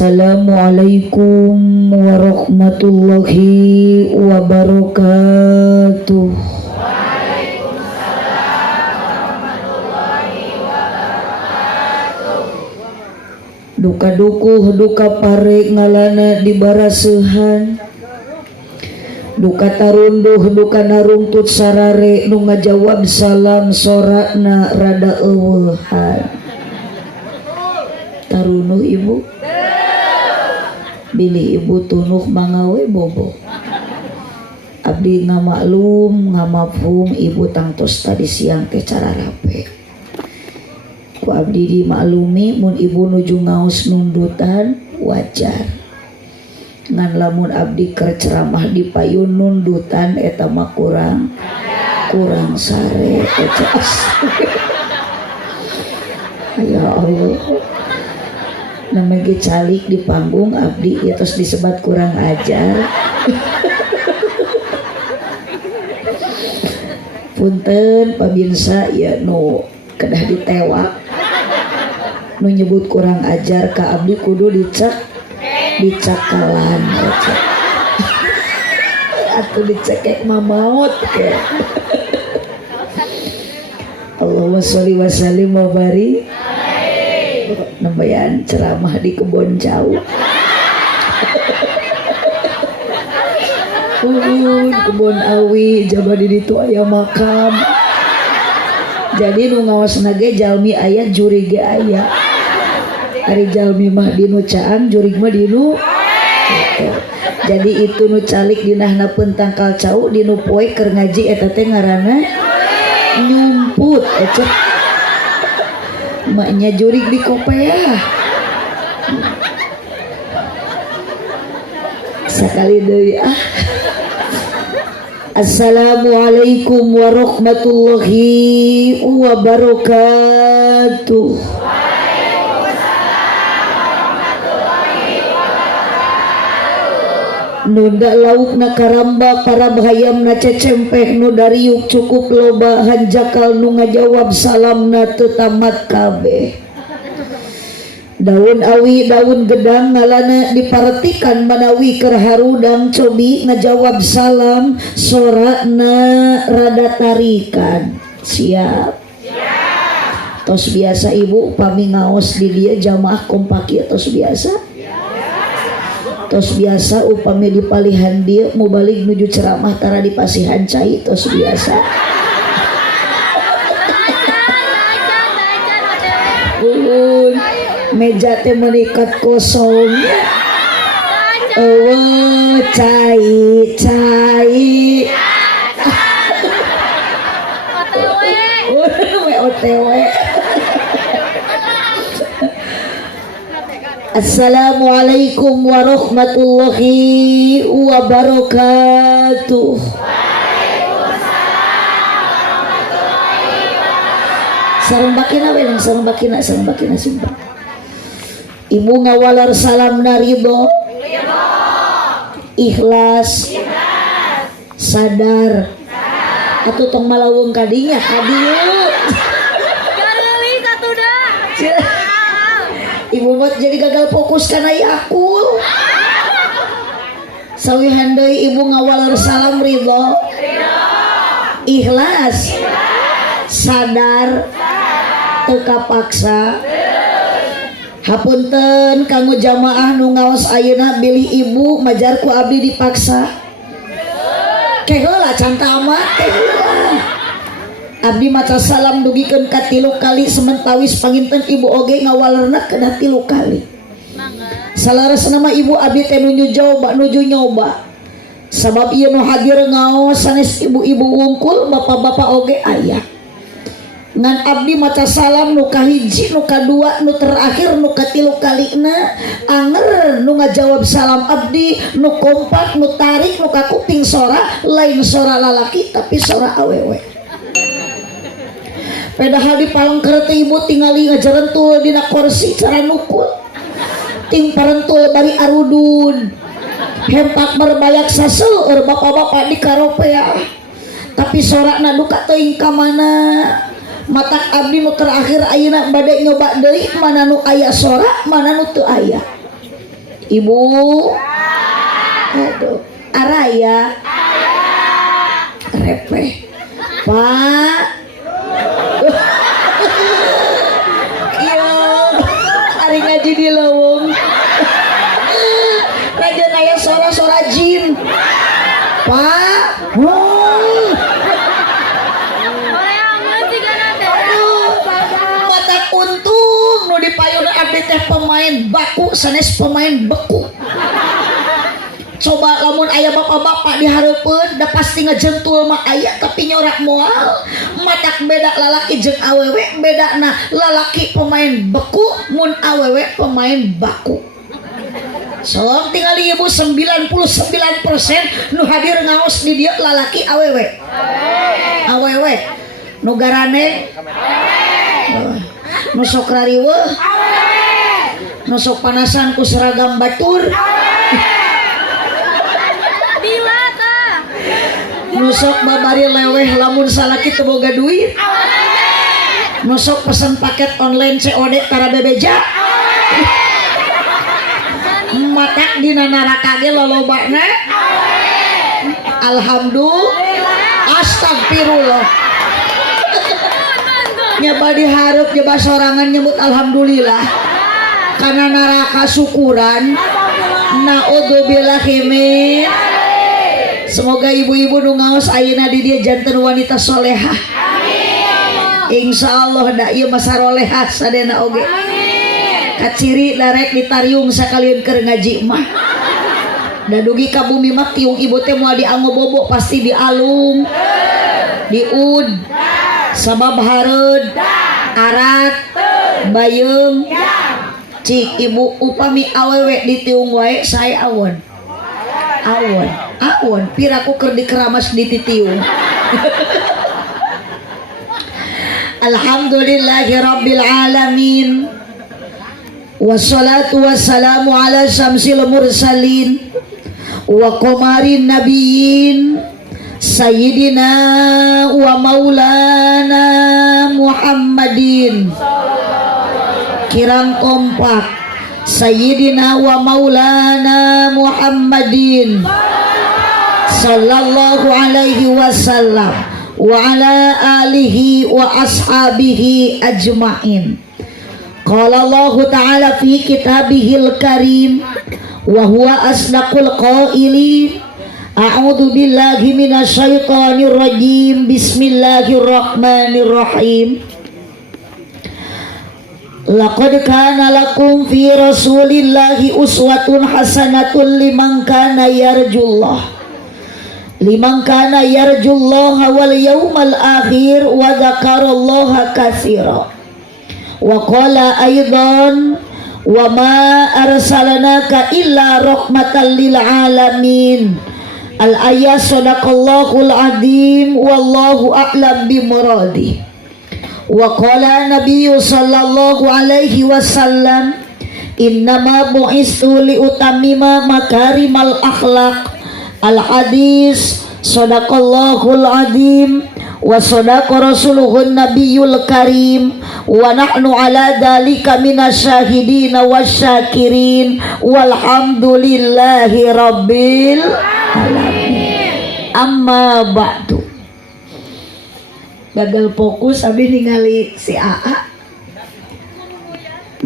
Assalamualaikum warahmatullahi wabarakatuh. Duka dukuh duka pare ngalana di baraseuhan, duka tarunduh duka naruntut sarare nu ngajawab salam sorakna rada eueuhan. Tarunuh ibu, bilih ibu tunuh mangawe bobo. Abdi ngamaklum ngamafhum ibu tangtos tadi siang teh cara rape. Ku abdi dimaklumi mun ibu nuju ngaos nundutan wajar. Ngan lamun abdi keur ceramah di payun nundutan eta mah kurang sare ecas. Ya Allah. Namanya calik di panggung abdi ya terus disebat kurang ajar. Punten pabinsa ya nu kedah ditewak nu nyebut kurang ajar ka abdi kudu dicakalan atuh dicekek mamaut ke. Allahumma sholli wa sallim wa barik. Nambayan ceramah di kebon jauh. Kebon awi jaba di ditu aya makam. Jadi nu ngawasna ge jalmi aya juri ge aya. Ari jalmi mah dinu caang jurig mah dinu. Jadi itu nu calik dinahna pentangkal cau dinu poe keur ngaji eta teh ngaranna nyumput ecet. Maknya jurig di kopea. Sakali deui Assalamualaikum warahmatullahi wabarakatuh. Nunda laukna karamba para bahayamna cecempeh nu dariuk cukup loba hanjakal nu ngajawab salamna teu tamat kabeh. Daun awi daun gedang ngalana diparetikan manawi keur harudang cobi ngajawab salam sorakna rada tarikan. Siap tos biasa ibu upami ngaos di dia jamaah kompak ya tos biasa. Tos biasa upami di palihan dia mau balik menuju ceramah tara di pasihan cai tos biasa. Meja teh menikat kosong. Cai OTW. Assalamualaikum warahmatullahi wabarakatuh. Sareng bakina simpang. Ibu ngawalar salamna ridho, ikhlas, sadar. Atuh tong malawung kadinya hadieu. Ibu mah jadi gagal fokus karena yakul. Sawihan deui ibu ngawalar salam ridho, ikhlas, sadar, teu kapaksa. Hapunten kanggo jamaah nu ngaos ayeuna bilih ibu majar ku abdi dipaksa. Keheula can tamat abdi maca salam dugikeun ka 3 kali sementawis panginten ibu oge ngawalerna kedah 3 kali. Salarasna mah ibu abdi teh nuju nyoba. Sabab ieu nu hadir ngaos sanes ibu-ibu wungkul, bapak-bapak oge aya. Ngan abdi maca salam nu kahiji, nu kadua, nu terakhir, nu katilu kalina anger nu ngajawab salam abdi nu kompak, nu tarik, nu kakuping sora lain sora lalaki tapi sora awewe. Padahal di palengker teh ibu tingali ngajarentul dina kursi cara nukul. Ting parentul bari arudun. Hempak berbayak saseur bapak-bapak di karopea. Tapi sorakna duka teuing ka mana? Matak abdi nu terakhir ayeuna bade nyoba deui mana nu aya sorak, mana nu teu aya. Ibu. Aduh. Araya. Repeh. Pak. Iya. Ari ngaji di leuweung. Raja aya sora-sora jin. Pak. Mata untung nu dipayuna abdi teh pemain baku sanes pemain beku. Coba lamun aya bapak-bapak dihareupeun da pasti ngejentul mah aya tapi nyorak moal. Matak beda lalaki jeung awewe, bedana lalaki pemain beku mun awewe pemain baku. Sok tinggal ibu 99% nu hadir ngaos di dieu lalaki awewe. Awewe nu garane nu sok rariweuh nu sok panasan ku seragam batur nusok babari leweh lamun salaki teu boga duit nusok pesen paket online COD tara bebeja matak dina neraka ge lolobana alhamdulillah astagfirullah nyoba dihareup nyoba sorangan nyebut alhamdulillah karena neraka syukuran naudzubillahi min. Semoga ibu-ibu nu ngaos ayeuna di dieu janten wanita solehah. Amin. Insyaallah da ieu mah sarolehah sadena oge. Amin. Kaciri darek ditariung sakalian keur ngaji mah. Da dugi ka bumi mah tiung ibu teh moal diangobobo pasti dialung. Diud. Sabab hareud. Arat. Bayeung. Cik ibu upami awewe ditiung wae saya awon. Awon piraku keur dikeramas di titiung. Alhamdulillahi rabbil alamin. Wassalatu wassalamu ala syamsil mursalin wa qamarin nabiyyin sayyidina wa maulana Muhammadin. Kirang kompak Sayyidina wa maulana Muhammadin sallallahu alaihi wasallam wa ala alihi wa ashabihi ajma'in. Qala Allah ta'ala fi kitabihil karim wa huwa asdaqul qailin. A'udzu billahi minasyaitonir rajim. Bismillahirrahmanirrahim. Laqad kana lakum fi rasulillahi uswatun hasanatun liman kana yarjullah wal yawmal akhir wa dzakarallaha katsira wa qala aidan wa ma arsalnaka illa rahmatan lil alamin. Al ayat sadaqallahul azim wallahu a'lam bimuradi. Wa qala nabiyyu sallallahu alaihi wasallam innama bu'istu li utammima makarimal akhlaq. Al hadis sadaqallahul azim wa sadaqa rasuluhun nabiyyul karim wa nahnu ala dzalika minasyahidin wasyakirin walhamdulillahi rabbil alamin. Amma ba'du. Gagal fokus abis ningali si AA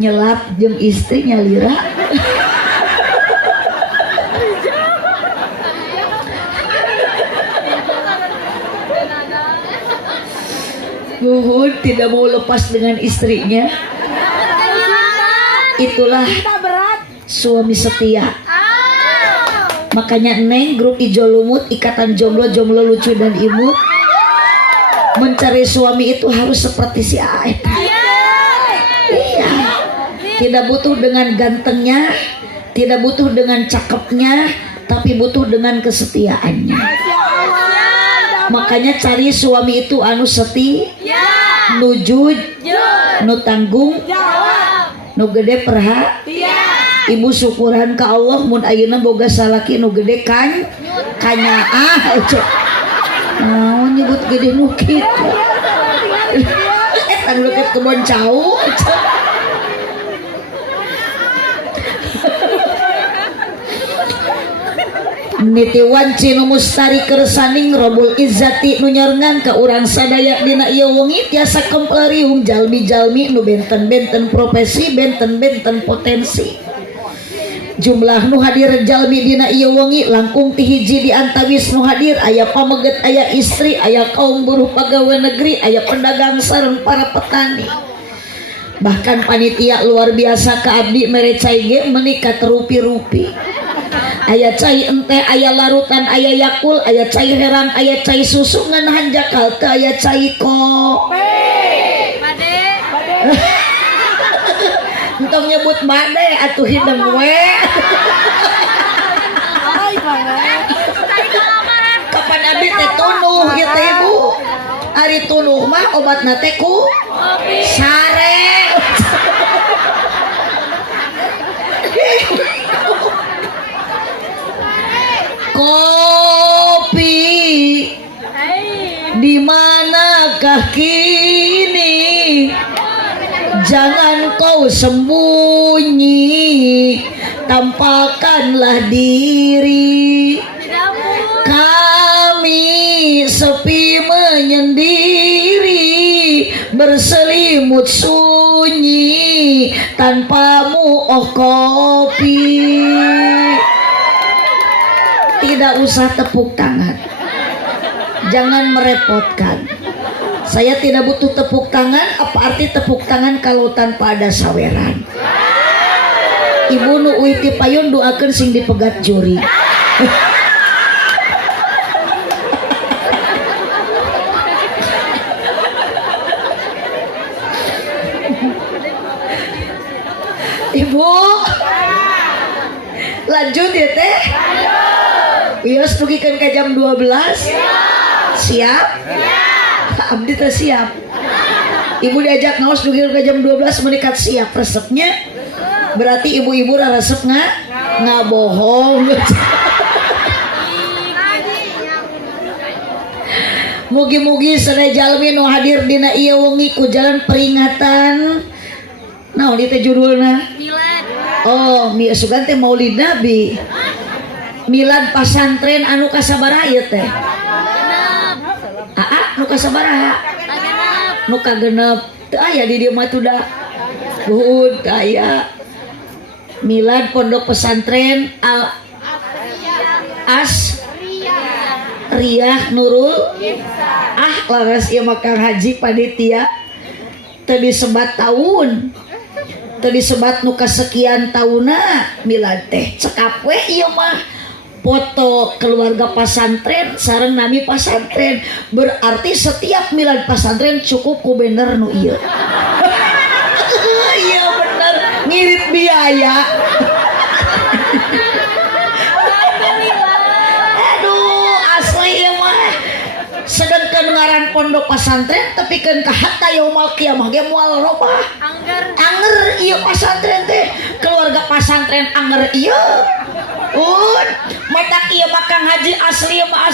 nyelap jeung istri nyalira. Nuhun tidak mau lepas dengan istrinya. Itulah suami setia. Makanya Neng grup Ijo Lumut ikatan jomblo lucu dan imut mencari suami itu harus seperti si Aep. Iya. Tidak butuh dengan gantengnya, tidak butuh dengan cakepnya, tapi butuh dengan kesetiaannya. Makanya cari suami itu anu setia, nu jujur, nu tanggung, nu gede perhatian. Ibu syukuran ka Allah mun ayeuna boga salaki nu gede kan kanyaah. Nah, nyebut gede nu kitu. Tan leukeut kebon cau. nitiwan cinu mustari kersaning Robul Izzati nu nyarengan ka urang sadaya dina ieu wengi tiasa kemplarium jalmi-jalmi nu benten-benten profesi benten-benten potensi. Jumlah nu hadir jalmi dina ieu wengi langkung ti hiji di antawis nu hadir aya pameget, aya istri, aya kaum buruh pagawe negeri, aya pedagang sareng para petani. Bahkan panitia luar biasa ka abdi mere cai ge meuni rupi-rupi. Aya cai ente, aya larutan, aya yakul, aya cai herang, aya cai susu ngan hanjakal teu aya cai kopi. Bade. Entong nyebut bade atuh hideng we. Kapan abdi teh tunuh ieu teh Ibu? Ari tunuh mah obatna teh ku sare. Kopi di manakah kini? Jangan kau sembunyi, tampakkanlah diri. Kami sepi menyendiri, berselimut sunyi, tanpamu oh kopi. Tidak usah tepuk tangan, jangan merepotkan. Saya tidak butuh tepuk tangan. Apa arti tepuk tangan kalau tanpa ada saweran? Ibu nu uiti payun doakeun sing dipegat juri. Ibu lanjut ya teh. Wios dugikeun ka jam 12. Siap? Abdi teh siap. Ibu diajak ngaos dugikeun ka jam 12 menikat siap resepnya. Berarti ibu-ibu resep ngabohong. Mugi-mugi sadaya jalmi nu hadir dina ieu wengi ku jalan peringatan. Naon ieu teh judulna? Milad. Oh, sugan teh Maulid Nabi. Milad pasantren anu kasabaraha ieu teh? Nu kasabaraha? Nu kagenep. Teu aya di dieu mah teh da. Luhut aya. Milad pondok pesantren Al As Riyah Nurul. Laras ieu mah Kang Haji panitia. Teu disebat tahun. Teu disebat nu kasekian tahunna milad teh. Cekap we ieu mah foto keluarga pesantren sareng nami pesantren. Berarti setiap milad pesantren cukup ku bener nu ieu. Iya bener ngirit biaya. Aduh asli ieu mah sedengkeun ngaran pondok pesantren tepikeun ka hatta yaumul kiamah ge moal robah. Anger ieu pesantren teh, keluarga pesantren anger ieu. Matak ieu mah Kang Haji asli mah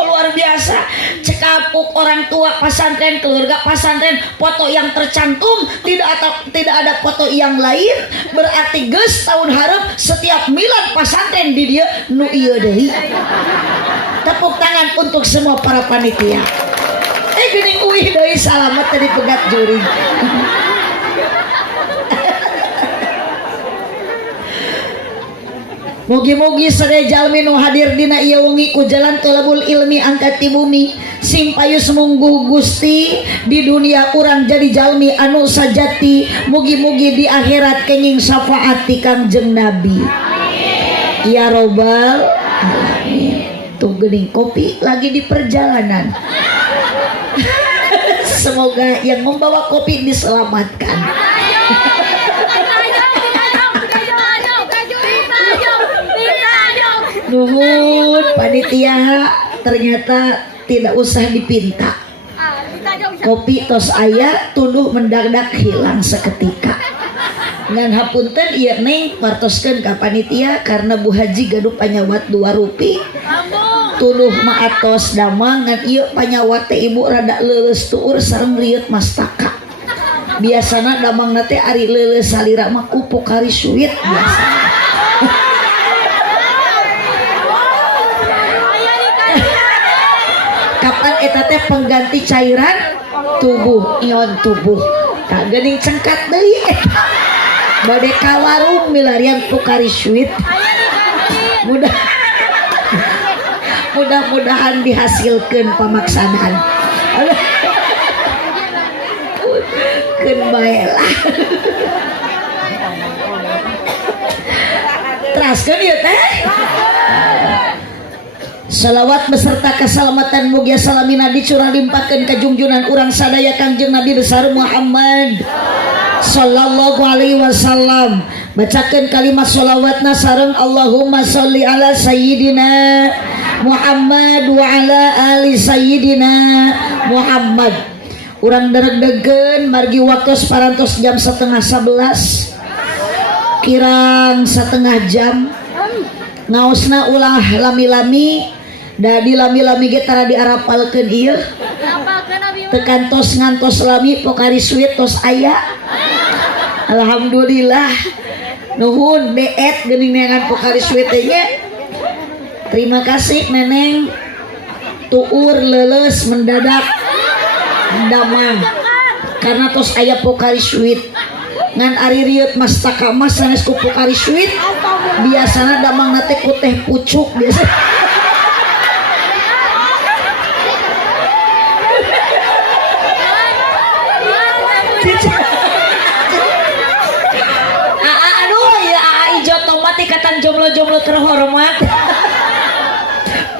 luar biasa. Cekapuk orang tua pesantren, keluarga pesantren, foto yang tercantum, tidak ada foto yang lain. Berarti geus tahun hareup setiap milad pesantren di dieu nu ieu deui. Tepuk tangan untuk semua para panitia. Geuning uih deui salamet tadi pegat juri. Mugi-mugi sadaya jalmi nu hadir dina ieu wengi ku jalan thalabul ilmi angkat ti bumi sing payus mungguh Gusti di dunia urang jadi jalmi anu sajati. Mugi-mugi di akhirat kenging syafaat ti Kangjeng Nabi. Amin. Ya robbal alamin. Tuh geuning kopi lagi di perjalanan. Semoga yang membawa kopi diselamatkan. Nuhun panitia, ternyata tidak usah dipinta. Kopi tos aya tuluh mendadak hilang seketika. Ngan hapunten ieu neng partoskeun ka panitia karena Bu Haji gaduh panyawat 2 rupi. Tuluh maatos damang ngan ieu panyawat teh ibu rada leuleus tuur sareng rieut mastaka. Biasana damangna teh ari leuleus salira mah kupuk hari suit biasa. eta teh pengganti cairan tubuh, ion tubuh. Tak geuning cengkat deui eta. Bade ka warung milarian Pocari Sweet. Mudah-mudahan dihasilkeun pamaksanaan. Keun bae lah. Teraskeun ieu teh. Salawat beserta keselamatan mugia salamina dicurah limpahkeun ka junjungan urang sadaya Kangjeng Nabi besar Muhammad sallallahu alaihi wasallam. Bacakeun kalimat shalawatna sareng Allahumma sholli ala sayyidina Muhammad wa ala ali sayyidina Muhammad. Urang dereg-degen margi waktu parantos jam 10:30 kirang setengah jam ngaosna ulah lami-lami da di lami-lami ge tara diarapalkeun ieu tekan tos ngantos lami Pocari Sweet tos aya. Alhamdulillah nuhun beet geuning neangan Pocari Sweet nya. Terima kasih Neneng tuur leuleus mendadak damang karena tos aya Pocari Sweet ngan ari rieut mas takamas sanes ku Pocari Sweet biasana damang nate ku teh pucuk biasa. Aduh ya ijo tomati katan jomblo-jomblo terhormat.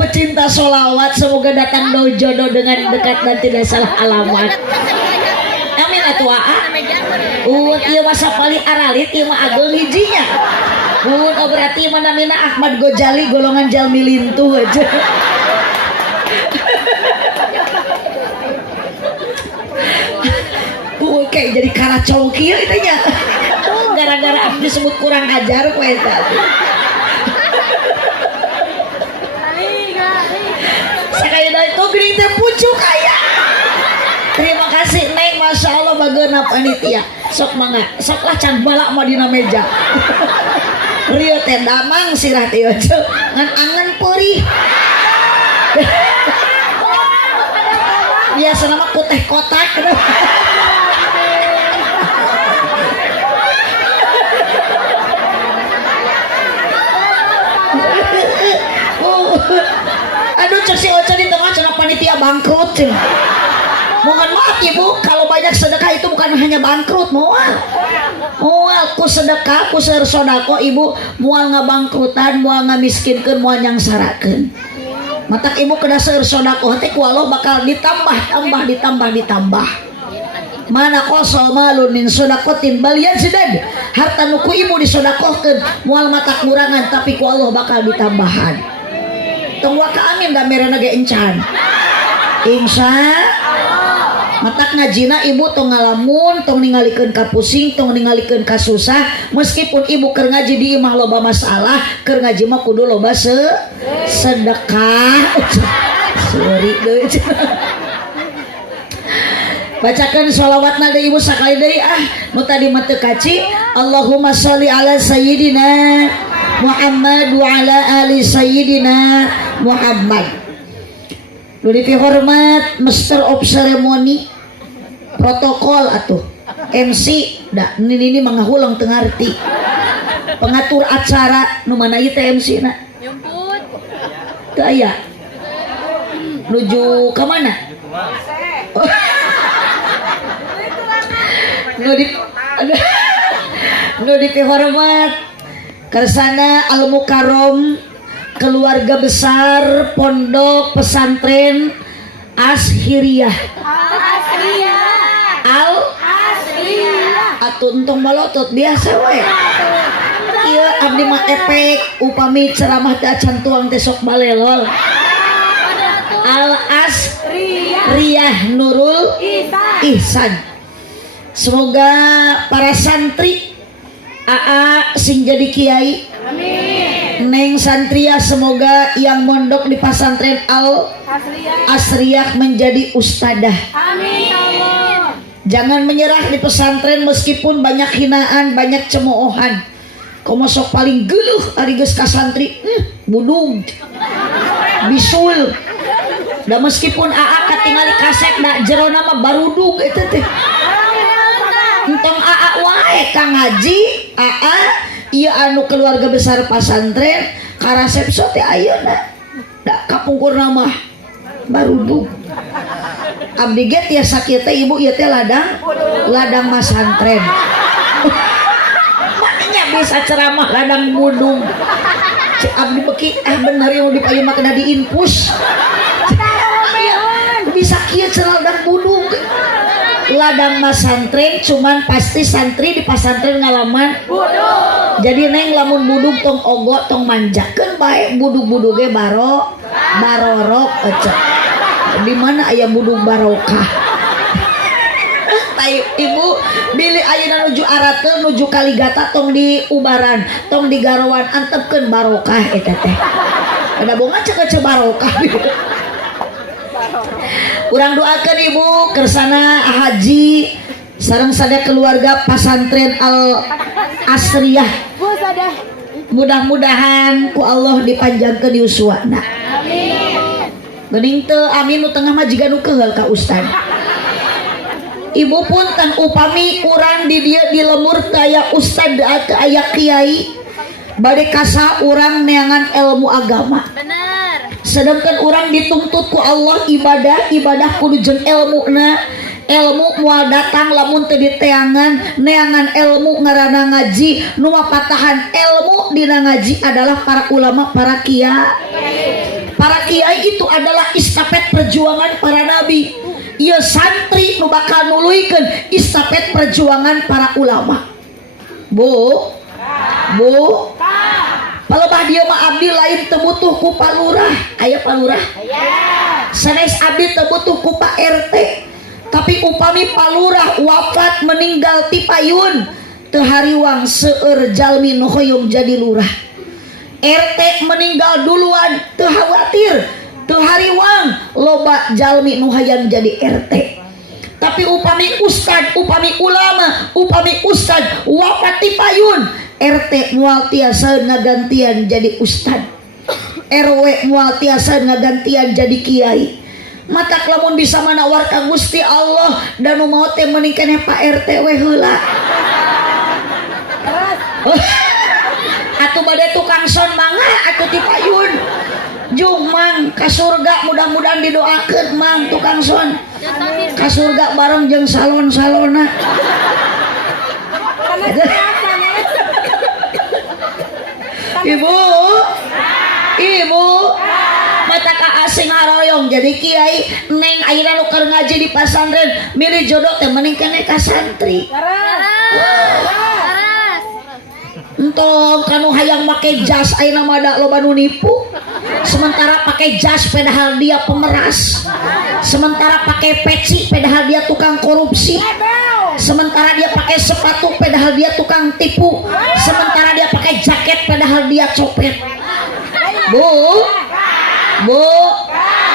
Pecinta sholawat semoga datang do jodoh dengan dekat dan tidak salah alamat. Amin atuh ieu mah sapali aralit ieu mah agel hijinya. Berarti ieu mah namina Ahmad Ghazali golongan jalmi lintuh aja. Kayak jadi karacau kieu itu nya. Gara-gara abdi disebut kurang ajar ku eta. Sakaya itu geuning teh pucuk aya. Terima kasih Neng, Masya Allah bageuna panitia. Sok mangga, sok lah can balak mah dina meja. Rio teh damang sirah teh ngan angan peurih. Biasa nama kuteh kotak. Aduh cek si Ocha di tengah cenah panitia bangkrut. Mohon maaf ibu, kalau banyak sedekah itu bukan hanya bangkrut, mual ku sedekah, ku sodako ibu, mual ngabangkrutan, mual ngamiskinkeun, mual nyangsarakeun. Matak ibu kena seueur sodako, teh ku Allah bakal ditambah. Mana kosol malun min sodakotin balian sidad, harta nuku ibu disodakohkeun, mual mata kurangan tapi ku Allah bakal ditambahan. Tong waka amin da merena ge encan. Insya matak ngajina ibu tong ngalamun tong ningalikeun ka pusing tong ningalikeun ka susah meskipun ibu keur ngaji di imah loba masalah keur ngaji mah kudu loba sedekah. Sorry deui. Bacakeun shalawatna deui ibu sakali deui nu tadi mah teu kaci. Allahumma sholli ala sayyidina Muhammad wa ala ali sayyidina Muhammad. Duli hormat Master of Ceremony protokol atuh MC da ini mangahulang teu ngarti pengatur acara nu mana ieu teh MC na nyumput teu aya nuju ka mana nu di hormat kersana Al Mukarrom keluarga besar pondok pesantren Ashiriyah Al atuh entong malotot biasa we ieu abdi mah efek upami ceramah teh acan tuang teh sok balelol Al Asriyah Nurul Ihsan. Semoga para santri AA sing jadi kiai Neng Santria semoga yang mondok di pesantren Al Asriyah menjadi ustadah. Amin Allah. Jangan menyerah di pesantren meskipun banyak hinaan, banyak cemoohan. Komo sok paling geuluh ari geus ka santri, budung. Bisul. Da meskipun AA katingali kasep da jero nama barudug eta teh. Entong AA wae Kang Haji, AA ieu anu keluarga besar pasantren karasep teh ayeuna. Da kapungkur nama barudug. Abdi ge tiasa kieu teh ibu ieu teh ladang masantren. Makanya bisa ceramah ladang budung. Cek abdi beki bener yang dipayu mah kena diinfus. Bisa kieu cenah ladang budung. Ladang masantren cuman pasti santri di pasantren ngalaman budug. Jadi neng lamun budug tong ogo tong manjakeun bae budug-budug ge barorok ecek. Di mana aya budug barokah? Tayu ibu bili ayeuna nuju Arateun nuju Kaligata tong di Ubaran tong di Garowan antepkeun barokah eta teh. Ada bunga cek barokah. Urang doakeun ibu kersana Haji sareng sadaya keluarga pasantren Al Asriyah. Mudah-mudahan ku Allah dipanjangkeun yuswana. Amin. Geuning teu amin nu tengah mah jiga nu keheul ka ustad. Ibu pun tan upami urang di dieu di lemur teu aya ustad teu aya kiai bade kasa urang neangan ilmu agama. Bener. Sedangkan urang dituntut ku Allah ibadah kudu jeung ilmuna. Ilmu moal datang lamun teu diteangan neangan ilmu ngaranna ngaji nu mapatahan ilmu dina ngaji adalah para ulama para kiai. Para kiai itu adalah istafet perjuangan para nabi. Ieu santri nu bakal nuluykeun istafet perjuangan para ulama. Bu palebah dieu mah abdi lain teu butuh ku palurah. Aya palurah? Aya. Sanes abdi teu butuh ku Pak RT. Tapi upami palurah wafat meninggal ti payun teu hariwang seueur jalmi nu hoyong jadi lurah. RT meninggal duluan teu khawatir teu hariwang loba jalmi nu hayang jadi RT. Tapi upami ustad, upami ulama, upami ustad wafat ti payun, RT moal tiasa ngagantian jadi ustad, RW moal tiasa ngagantian jadi kiai. Matak lamun bisa manawarkan Gusti Allah dan nu mau teh mending keneh Pak RT we heula. Atuh bade tukang son mangga atuh ti payun. Jung mang ka surga mudah-mudahan didoakeun mang tukang son. Ka surga bareng jeung salon-salona. Ibu mata ka asing haroyong jadi kiai neng ayeuna nu keur ngaji di pasantren milih jodoh teh mending keneh ka santri. Entong kanu hayang make jas ayeuna mah da loba nu nipu. Sementara pakai jas padahal dia pemeras. Sementara pakai peci padahal dia tukang korupsi. Sementara dia pakai sepatu padahal dia tukang tipu. Sementara dia pakai jaket padahal dia copet. Bu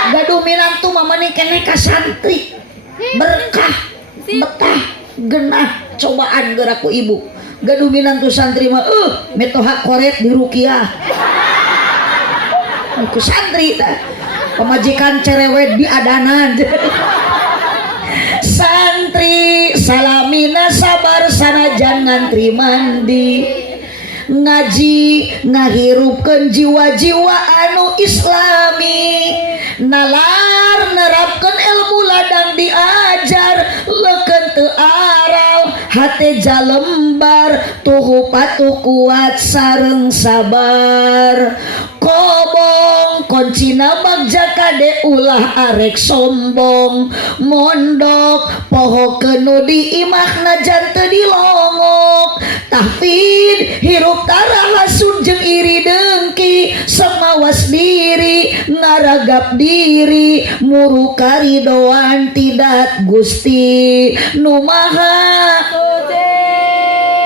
gaduh minantu mah mending keneh ka santri. Berkah, betah, genah cobaan geuraku ibu. Gaduh minantu santri mah metoha koret di rukiah. Ku santri tah pemajikan cerewet di adanan. Santri salamina sabar sanajan ngantri mandi ngaji ngahirupkeun jiwa-jiwa anu islami nalar nerapkeun ilmu ladang diajar leukeun teu aral hate jalembar tuhu patuh kuat sareng sabar kobong koncina bagja kade ulah arek sombong mondok poho kenu diimah najan teu dilongok tahfid hirup tarahasud jeung iri dengki semawas diri ngaragap diri muru karidoan tidak Gusti nu maha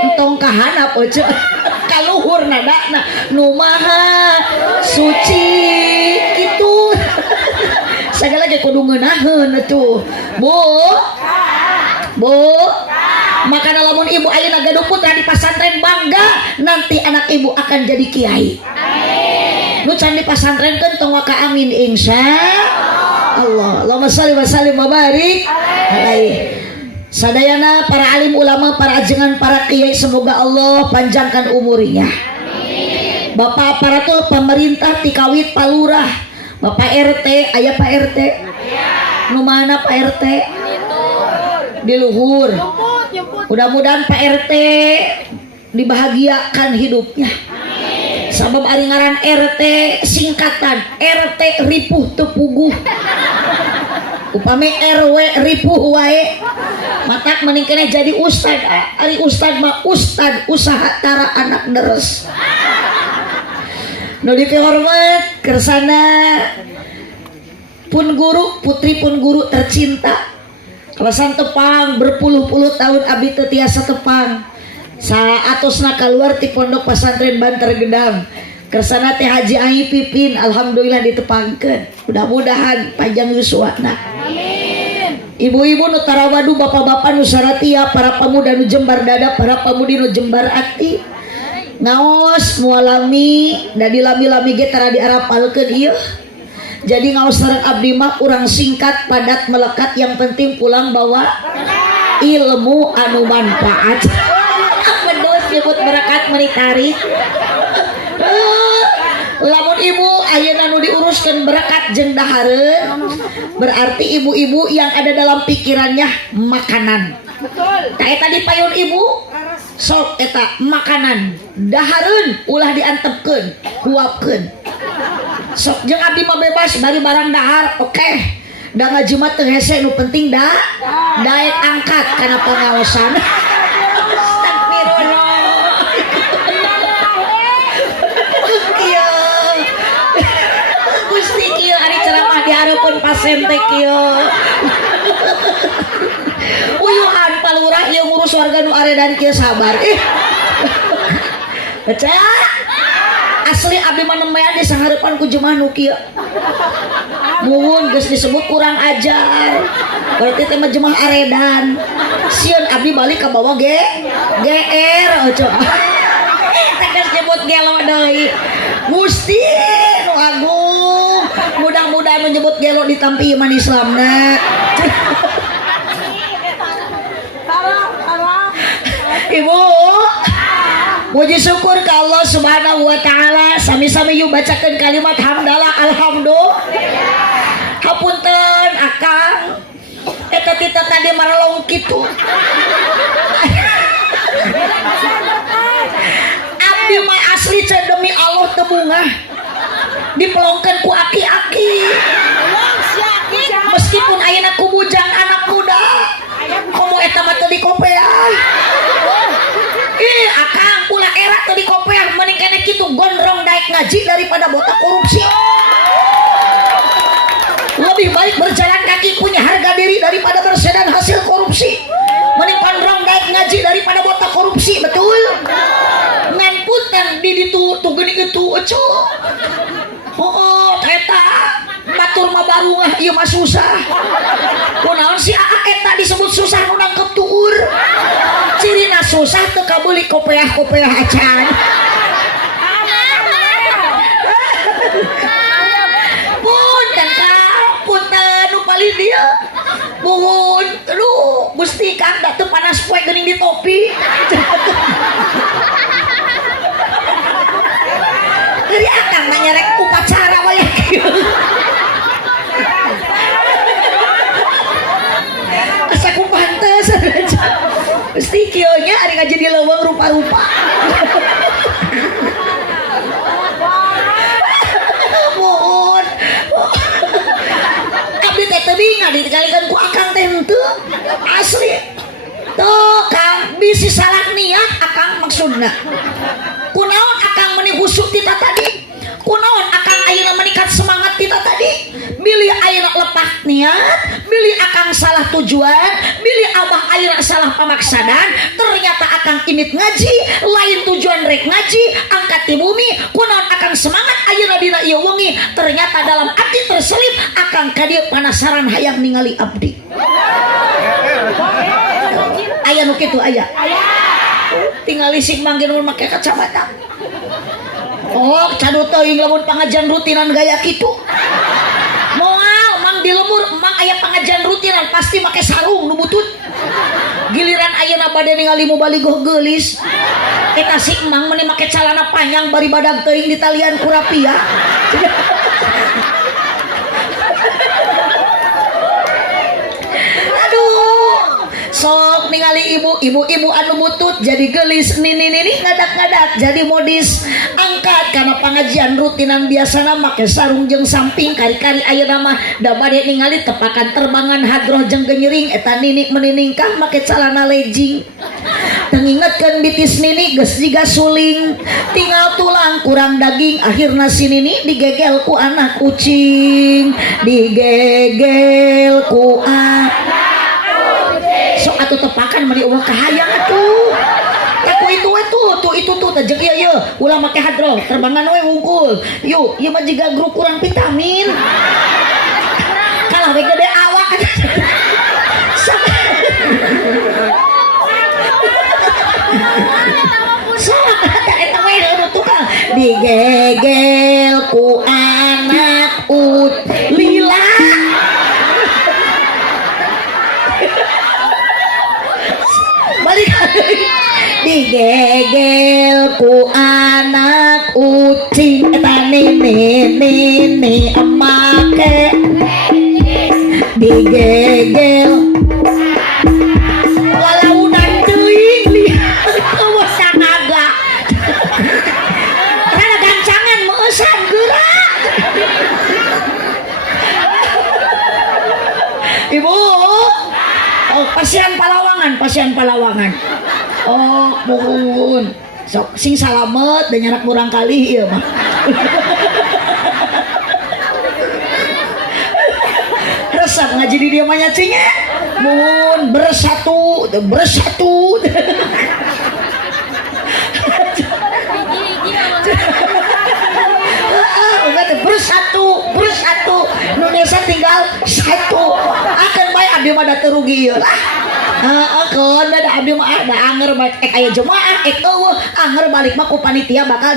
entong kahanap oce kaluhur nadana nu maha suci itu segala ge kudu ngeunaheun atuh bu makana lamun ibu ayeuna gaduh putra di pasantren bangga nanti anak ibu akan jadi kiai. Amin. Nu can di pasantren keun tong waka amin insyaallah. Allah. Allahumma shalli wa sallim wa barik alaihi. Sadayana para alim ulama, para ajengan, para kiai, semoga Allah panjangkan umurnya. Bapak aparatur pemerintah tikawit palurah, Bapak RT, aya Pak RT. Nu mana Pak RT? Di luhur. Mudah-mudahan Pak RT dibahagiakan hidupnya. Sabab ari ngaran RT singkatan RT ripuh tepuguh. Upami RW ripuh wae. Matak mending kene jadi ustad. Ari ustad mah ustad usaha tara anak deres. Nu dihormat kersana pun guru, putri pun guru tercinta. Kalasan tepang berpuluh-puluh tahun abdi teu tiasa tepang. Saatosna keluar ti pondok pesantren Banter Gedang. Kersana teh Haji Ai Pipin alhamdulillah ditepangkeun. Mudah-mudahan panjang yuswana. Amin. Ibu-ibu nu tarawadu, bapak-bapak nu saratia, para pemuda nu jembar dada, para pemudi nu jembar ati. Ngaos mualami da dilami-lami ge tara diarapalkeun ieu. Jadi ngaos sareng abdi mah urang singkat padat melekat, yang penting pulang bawa ilmu anu manfaat. Nyebut berkat menitari. Lamun ibu ayeuna nu diuruskeun berkat jeung dahareun, berarti ibu-ibu yang ada dalam pikirannya makanan. Betul. Ta eta dipayun ibu sok eta makanan dahareun ulah diantepkeun, huapkeun. Sok jeung abdi mah bebas bari barang dahar, oke. Da ngaji mah teu hese, nu penting daek angkat kana pangaosan. Diharapkan pasien teh kieu. Uyuhan palurah ieu ngurus warga nu aredan kieu sabar. Baca. Asli abdi mah nembean di sangarepan ku jemaah nu kieu. Muhun geus disebut kurang ajar. Berarti teh mah jemaah aredan. Sieun abdi balik ka bawah GR ojo. Teh geus nyebut gelo deui. Gusti nu agung. Mudah-mudahan menyebut gelo ditampi iman Islamna. Ibu, puji syukur ke Allah Subhanahu wa taala. Sami-sami yuk bacakeun kalimat hamdalah alhamdulillah. Hapunten akang. Eta tita tadi maralong kitu. Abdi mah asli teh demi Allah teu bungah. Dipelongkeun ku aki-aki. Meskipun ayeuna ku bujang anak muda, komo eta mah teu dikopean. Ih, akang ulah era teu dikopean, mending keneh kitu gondrong daek ngaji daripada botak korupsi. Lebih baik berjalan kaki punya harga diri daripada bersedan hasil korupsi. Mending gondrong daek ngaji daripada botak korupsi, betul? Ngan punten di ditu tu geuning itu ecu. Oh, eta batur mah barungah ieu mah susah. Kunaon si eta disebut susah nu nangkep tuur. Cirina susah teu kabeuli kopeah-kopeah acan. Punten nu paling dia. Buhun, aduh, Gusti Kang da teu panas poe geuning di topi. Dari akang nyerek upacara wae. Asa ku pantes aja. Mesti kieu nya ari ngaji di leuweung rupa-rupa. Mohon. Abdi teh teu binga dikalikeun ku akang teh henteu. Asli. Tuh Kang bisi salah niat akang maksudna. Kunaon akang meuni husuk tita tadi? Kunaon akang ayeuna meningkat semangat tita tadi? Bilih ayeuna lepah niat, bilih akang salah tujuan, bilih abah ayeuna salah pamaksadan, ternyata akang init ngaji, lain tujuan rek ngaji, angkat di bumi. Kunaon akang semangat ayeuna dina ieu wengi, ternyata dalam ati terselip akang ka dieu panasaran hayang ningali abdi. Aya nu kitu aya. Tinggal isik manggil ulun make kacamata. Oh, cadu teuing lamun pangajian rutinan gaya kitu. Moal mang dilemu Padahal pasti make sarung nu butut. Giliran ayeuna bade ningali mubalighah geulis. Eta si emang meuni make calana panjang bari badag teuing ditalian ku rapia. Sok ningali ibu anu butut jadi gelis nini ngadak-ngadak jadi modis angkat karena pengajian rutinan biasana make sarung jeung samping kari-kari ayeuna mah da bade ningali tepakan terbangan hadroh jeung genyering eta nini meniningkah make celana legging tengingetkeun bitis nini geus jiga suling tinggal tulang kurang daging akhirna si nini digegel ku anak kucing digegel ku anak sok atuh tepakan meni ulah kahayang atuh taku itu tuh tajek ieu ulah make hadroh terbangan we wungkul yuk ieu mah jiga grup kurang vitamin kalah we gede awak sama eta we tukang digegel ku anak lila digegel ku anak ucing eta nene emake digegel walaunan teuing lihat awas naga karena gancangan meusan geura ibu pasien Palawangan oh mohon sok sing salamet dan nyarak murang kali ieu mah resep ngaji di dia mah nyacinya mohon bersatu bersatu Indonesia tinggal satu akan baik abdi mah da teu rugi ieu lah akeun da abdi mah da anger baik aya jemaah eueuh anger balik mah ku panitia bakal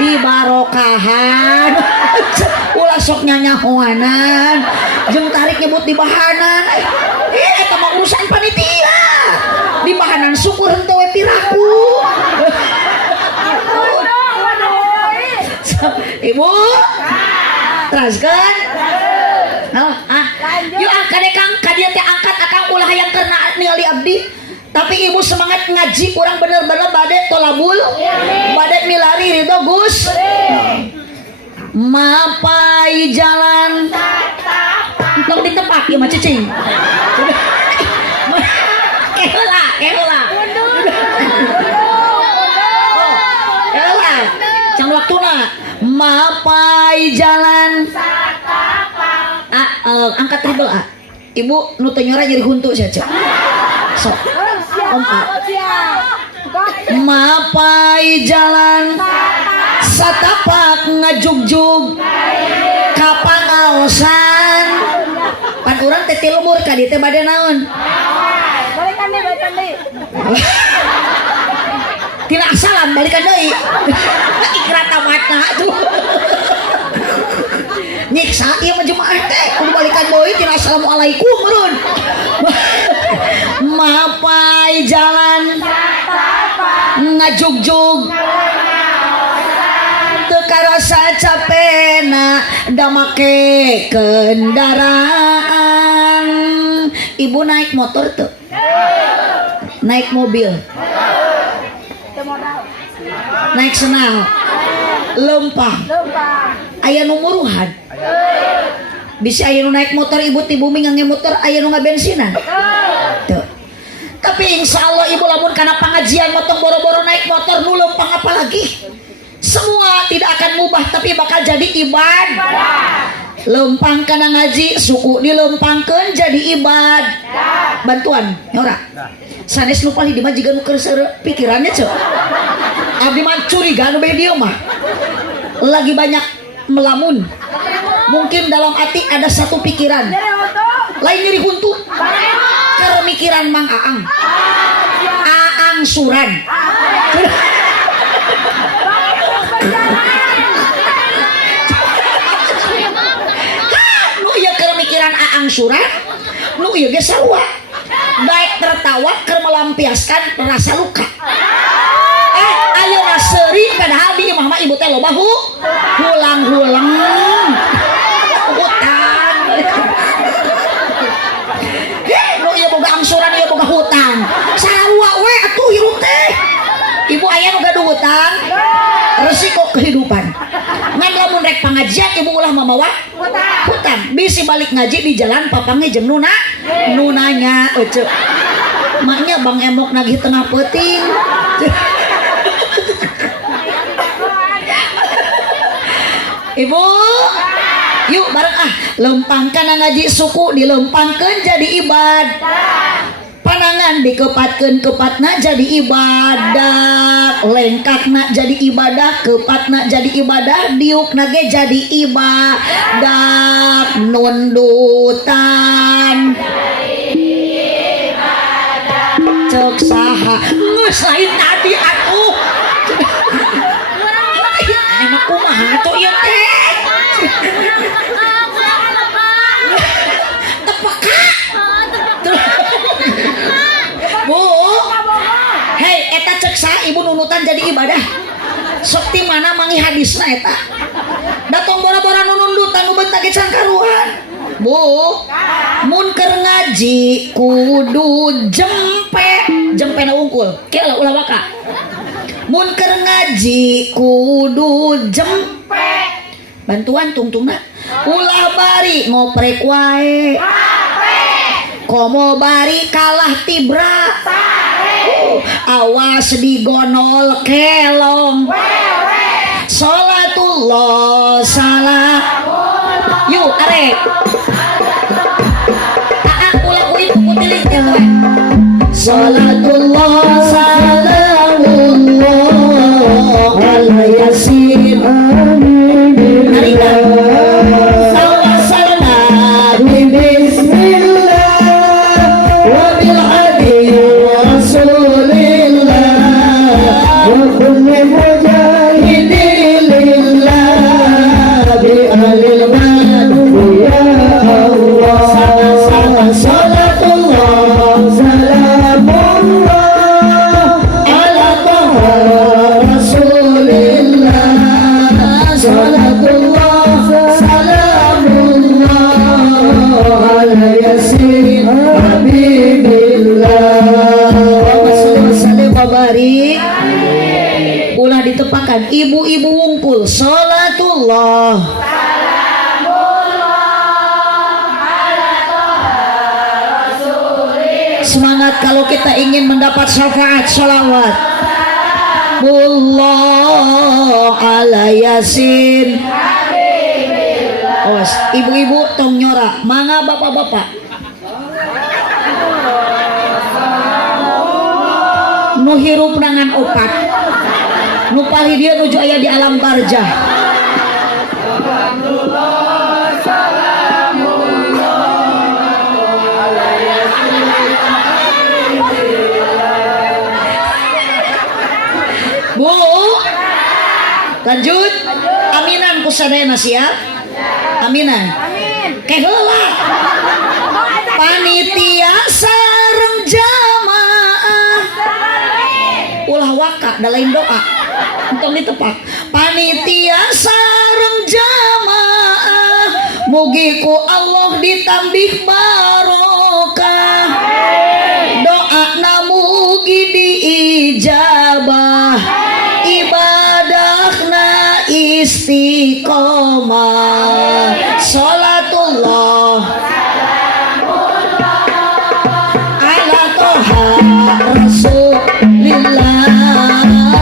dibarokahan ulah sok nyanyahoanan jeung tarik nyebut di bahanan eta mah urusan panitia di bahanan syukur henteu we piraku ibu teraskan yuk kadekang kadieu teh angkat akang ulah hayang karena ningali abdi tapi ibu semangat ngaji kurang bener-bener bade tolabul bade milari ridho Gus mapai jalan tong ditepak ieu mah cicing keheula can waktuna mapai jalan angkat tribel ibu nu teu nyora jadi huntu saja sok mapai jalan satapak ngajugjug ka pangaosan pan urang teh ti lumur ka dieu teh bade naon balikan deui tina salam balikan deui ikrar tamatna tuh nyiksa ieu mah jemaah teh kudu balikan deui tina assalamualaikum meureun mapai jalan ngajugjug teu karasa capena da make kendaraan ibu naik motor teu naik mobil naik senal lempang aya nu muruhan bisa aya nu naik motor ibu ti bumi ngangge motor aya nu ngabensinan tuh tapi insyaallah ibu lamun kana pangajian motong boro-boro naik motor nu lempang apalagi semua tidak akan mubah tapi bakal jadi ibadah lempang kana ngaji suku dilempangkeun jadi ibad bantuan ora sanes nu paling di mah jiga nu keur pikirannya ceu abdi mah curiga nu bae dieu mah lagi banyak melamun mungkin dalam hati ada satu pikiran lain nyeri huntu keremikiran Mang Aang suran nu ieu keremikiran Aang suran nu ieu ge sarua daek tertawa keur melampiaskan rasa luka ayeuna seuri padahal di imah mah ibu teh loba hulang-hulang hutang nu ieu boga angsuran ieu boga hutang sarua we atuh hirup teh ibu aya nu gaduh hutang resiko kehidupan ngan lamun rek pangajian ibu ulah mamawa hutang bisi balik ngaji di jalan papange jeung nunanya ece maknya bang emok nagih tengah peuting ibu yuk bareng lempangkan ngaji suku dilempangkeun jadi ibadah panangan dikepatkeun kepatna jadi ibadah lengkakna jadi ibadah kepatna jadi ibadah diukna ge jadi ibadah nundutan cek saha geus lain tadi atuh emang kumaha atuh ieu teh Bu, hei, eta cek saha ibu nunutan jadi ibadah. Sok ti mana mangi hadisna eta. Datong bora-bora nunundutan nu beuntak can karuan. Bu, mun keur ngaji kudu jempena ungkul. Kela ulah waka. Mun keur ngaji kudu jempe. Bantuan tungtungna. Ulah bari ngoprek wae. Komo bari kalah tibra awas digonol kelong sholatullah salam yuk arek ulah kuit putilik we sholatullah salamullah ala yasin narika ulah ditepakan ibu-ibu wungkul sholatullah semangat kalau kita ingin mendapat syafaat sholawat Allah ala yasin os ibu-ibu tong nyorak mangga bapak-bapak nu hirup nangan opat nu pali dia nuju aya di alam barzah Bu lanjut aminan ku sadayana siap aminan ke heula panitia sareng jamaah ulah waka da lain doa entong ditepak panitia sareng jamaah mugi ku Allah ditambih barokah doana mugi diijabah ibadahna istiqomah sholatullah ala toha rasulillah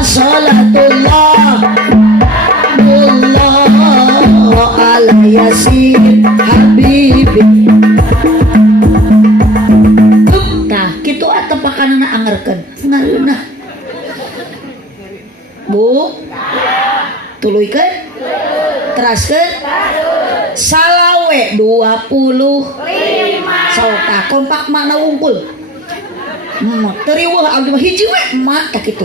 sholatullah Allah ala yasin habibi tah kitu atepakanana angerkeun ngareunah Bu tuluykeun teraskeun salawe 25 sok kompak makna wungkul teriweuh abdi mah hiji we emak tah kitu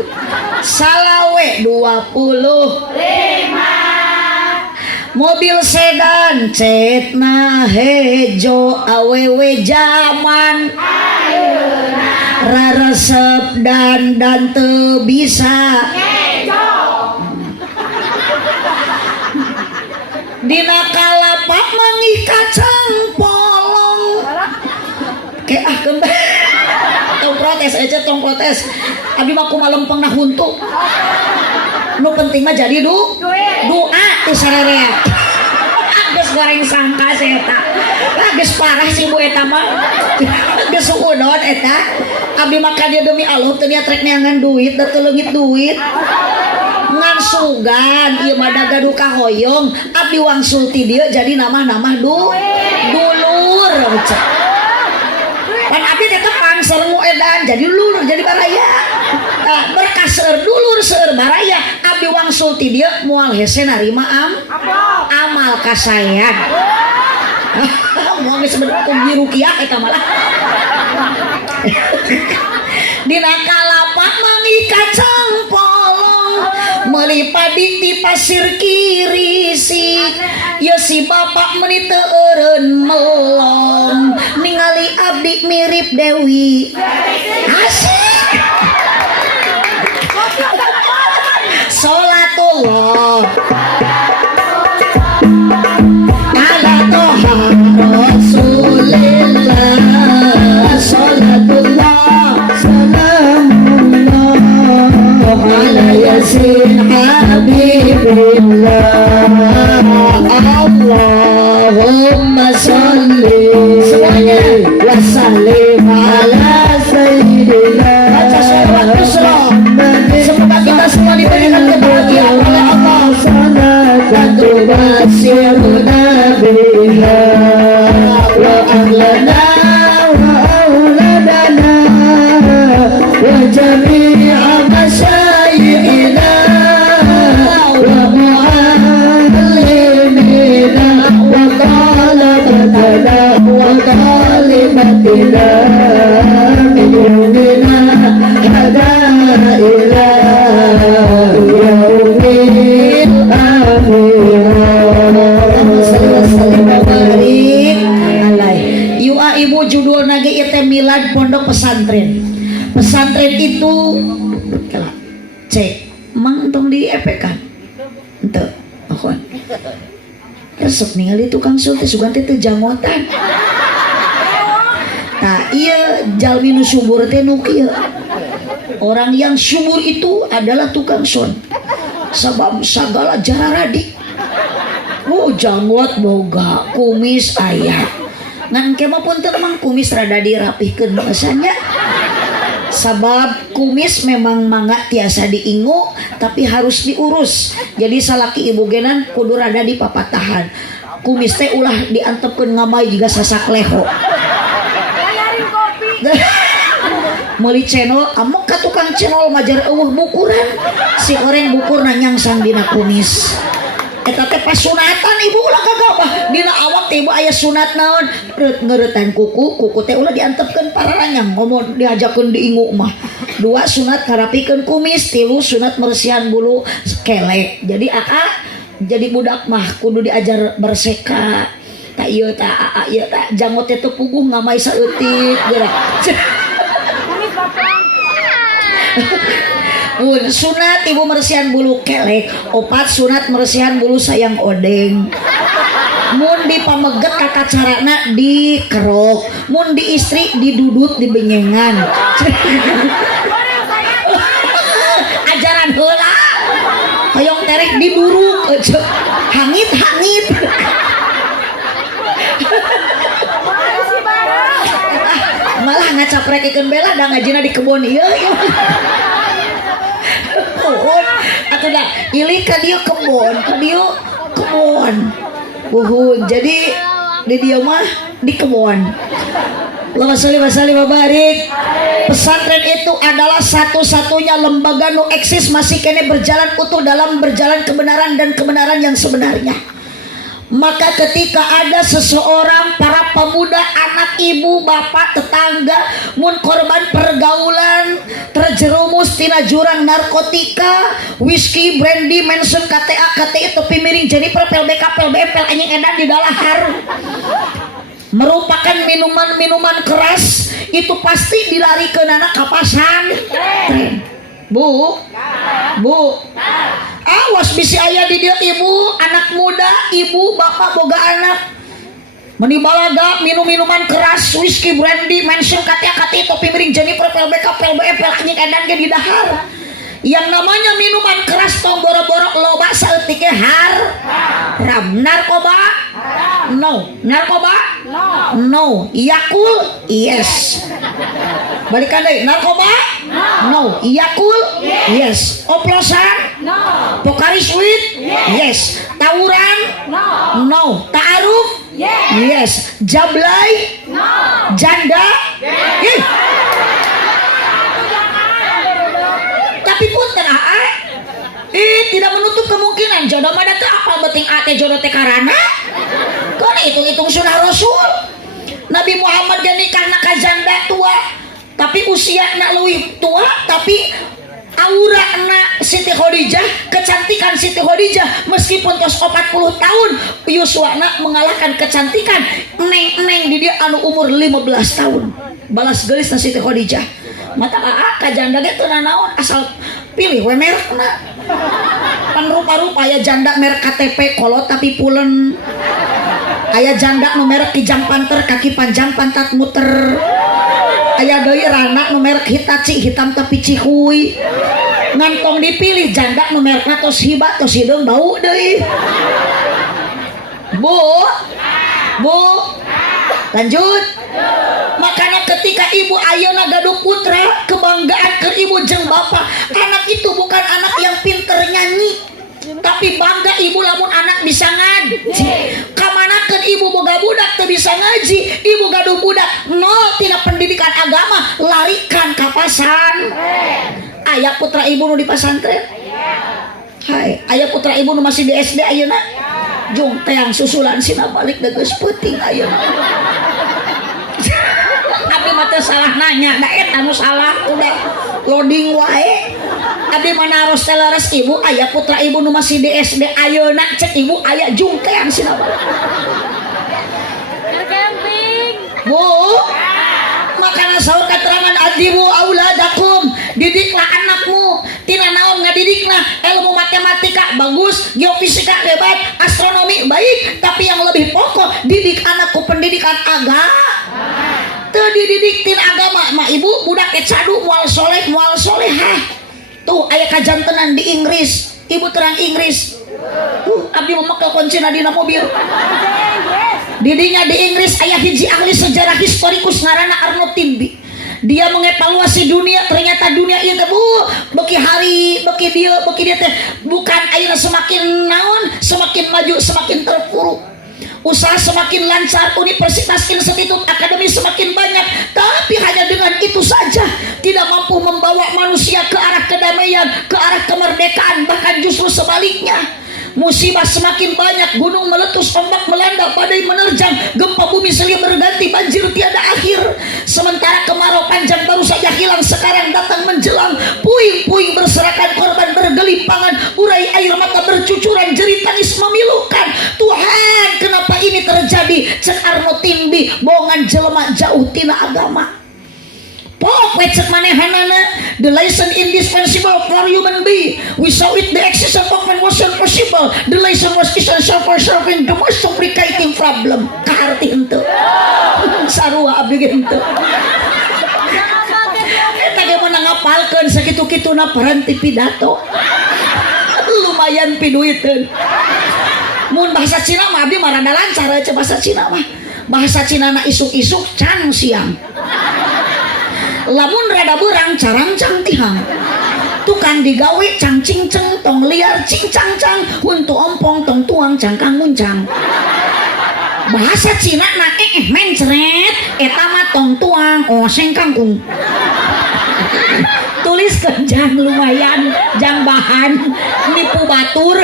salawe 25 mobil sedan cetna hejo awewe zaman raresep dan teu bisa dina kalapak mangi kacang polong kayak kembali tong protes abdi mah kumaha lempeng na huntu nu penting mah jadi doa teh sarerea geus goreng sangka eta geus parah si bu eta mah geus suudon eta abdi mah ka dieu demi Allah teu niat rek neangan duit da teu leungit duit ngan sugan ieu mah da gaduh kahoyong abdi wangsul ti dieu jadi namah-namah dulur pan abdi teh tepang sermu edan jadi lulur jadi baraya berkah seueur dulur seueur baraya abdi wangsul ti dieu moal hese narima amal kasayan moal geus bener rukiah eta malah dina kalapak mangi kacang polong meuli padi ti pasir kirisik ya si bapak meuni teu eureun melong ningali abdi mirip Dewi asik sholatullah ala toha rasulillah sholatullah salamullah ala yasin habibillah Allahumma sholli semuanya wa sallim ala sayyidina baca sholawat yusra semoga kita semua diberikan kebahagiaan oleh Allah dan tubasiruna biha wa ahlana wa auladana wa jami'a masyayikhina wa mu'allimina wa talabatana wa talibatina min yawmina hada ila yaumil akhir. Yua ibu judul nage ite milad pondok pesantren. Pesantren itu cek mang tong di epekan ente akon resep ningali tukang sul teh sugan teh teu jangotan tah ieu jalmi nu subur teh nu kieu orang yang subur itu adalah tukang sun sabab sagala jararadi janggot boga kumis aya ngan kemah pun teu mang kumis rada dirapihkeun bahasanya sabab kumis memang mangga tiasa diingu tapi harus diurus jadi salaki ibu genan kudu rada dipapatahan kumis teh ulah diantepkeun ngamai juga sasak leho meuli cenol amok ka tukang cenol majar eueuh bukuran si goreng bukur nyangsang dina kumis eta teh pas sunatan ibu ulah gagabah dina awak teh ibu aya sunat naon ngeuretan kuku teh ulah diantepkeun pararanyang ngomong diajakeun diingu mah dua sunat karapikeun kumis tilu sunat mersihan bulu kelek jadi jadi budak mah kudu diajar berseka tak ieu tak ieu tak jangot teh teu puguh ngamai saeutik geura sunat ibu mersihan bulu kelek opat sunat mersihan bulu sayang odeng mun di pameget kakak carana dikerok mun di istri didudut di benyengan ajaran heula hoyong terek diduruk hangit malah ngacaprek ikeun bela da ngajina di kebon ieu atau dah ili ka dieu kebon jadi di dia mah di kebon. Allahumma sholli wa sallim wa barik. Pesantren itu adalah satu-satunya lembaga nu eksis masih kene berjalan utuh dalam berjalan kebenaran dan kebenaran yang sebenarnya. Maka ketika ada seseorang, para pemuda, anak ibu, bapak, tetangga, mun korban pergaulan, terjerumus tina jurang narkotika, whisky, brandy, mention, KTA, KTI, topi miring, Jennifer, PLBK, PLBM, anjing edan di dalahar, merupakan minuman-minuman keras, itu pasti dilarikan anak kapasan. Bu, awas bisi ayah di dia ibu, anak muda, ibu, bapak boga anak menibalaga minum-minuman keras, whisky, brandy, mention, KTA, topi miring, Jennifer, PLBK, PLBM, anjing edan ke di dahar. Yang namanya minuman keras tong boro-boro loba saeutik haram. Narkoba? No. Narkoba? No. Yakult? Yes. Balikan deh. Narkoba? No. Yakult? Yes. Oplosan? No. Pokari sweet? Yes. Tawuran? No. Ta'aruf? Yes. Jablay? No. Janda? Yes. Tapi punten tidak menutup kemungkinan jodoh mah teh apal beuting ate jodoh teh karana. Kan hitung-hitung sunah Rasul. Nabi Muhammad ge nikahna ka janda tua, tapi usiana leuwih tua, tapi aurana Siti Khadijah, kecantikan Siti Khadijah meskipun tos 40 tahun yuswana mengalahkan kecantikan neng di dia anu umur 15 tahun. Balas gelis na Siti Khadijah. Mata ka janda ge teu nanaon, asal pilih we merekna. Kan rupa-rupa aya janda merek KTP kolot tapi pulen. Aya janda nu merek Kijang Panther kaki panjang pantat muter. Aya deui rana nu merek Hitachi hitam tapi cihuy. Ngantong dipilih janda nu merekna tos hibat tos hideung bau deui. Bu, lanjut. Makanya ketika ibu ayeuna gaduh putra, kebanggaan ke ibu jeung bapak. Anak itu bukan anak yang pinter nyanyi, tapi bangga ibu lamun anak bisa ngaji. Kamanakeun ibu boga budak teu bisa ngaji, ibu gaduh budak nol tina pendidikan agama, larikan ka pasan. Aya putra ibu nu di pasantren? Hai, aya putra ibu nu masih di SD ayeuna? Jung teang susulan sina balik da geus peuting ayeuna. Abi mah teu salah nanya, da eta nu salah udah loading wae. Abi mah naros teh leres ibu, aya putra ibu nu masih di SD ayeuna cek ibu aya jung teang sina balik. Bu, makana saur katerangan adibu auladakum, didiklah anakmu. Tina naon ngadidikna, ilmu matematika bagus, geofisika hebat, astronomi baik, tapi yang lebih pokok didik anakku pendidikan agama. Teu dididik tina agama mah ibu budak ke cadu moal solehah. Tuh aya kajantenan di Inggris, ibu terang Inggris. Abdi memakai kuncina dina mobil. Didinya di Inggris aya hiji ahli sejarah historikus ngaranna Arnold Toynbee. Dia mengevaluasi dunia, ternyata dunia ieu teh beki hari, beki dia teh bukan ayeuna semakin naon, semakin maju, semakin terpuruk. Usaha semakin lancar, universitas, institut, akademi semakin banyak, tapi hanya dengan itu saja tidak mampu membawa manusia ke arah kedamaian, ke arah kemerdekaan, bahkan justru sebaliknya. Musibah semakin banyak, gunung meletus, ombak melanda, badai menerjang, gempa bumi silih berganti, banjir tiada akhir. Sementara kemarau panjang baru saja hilang, sekarang datang menjelang. Puing-puing berserakan, korban bergelimpangan, urai air mata bercucuran, jerit tangis memilukan. Tuhan, kenapa ini terjadi? Cek Arnold Toynbee, bohongan jelema jauh tina agama. Pok wecek manehanana, the lesson indispensable for human being. Without it the existence of man wasn't possible. The lesson was essential for solving the most complicating problem. Kaharti henteu. Sarua abdi ge henteu. Eta ge meunang ngapalkeun sakitu-kituna paranti pidato. Lumayan piduiteun. Mun bahasa Cina mah abdi mah rada lancar aja bahasa Cina mah. Bahasa Cina na isuk-isuk can siang. Lamun rada berang carang cang tihang, tukang digawe cang cingceng tong liar cing cang cang, huntu ompong tong tuang cangkang muncang. Bahasa Cina na mencret eta mah tong tuang oseng kangkung. Tuliskeun jang lumayan, jang bahan nipu batur.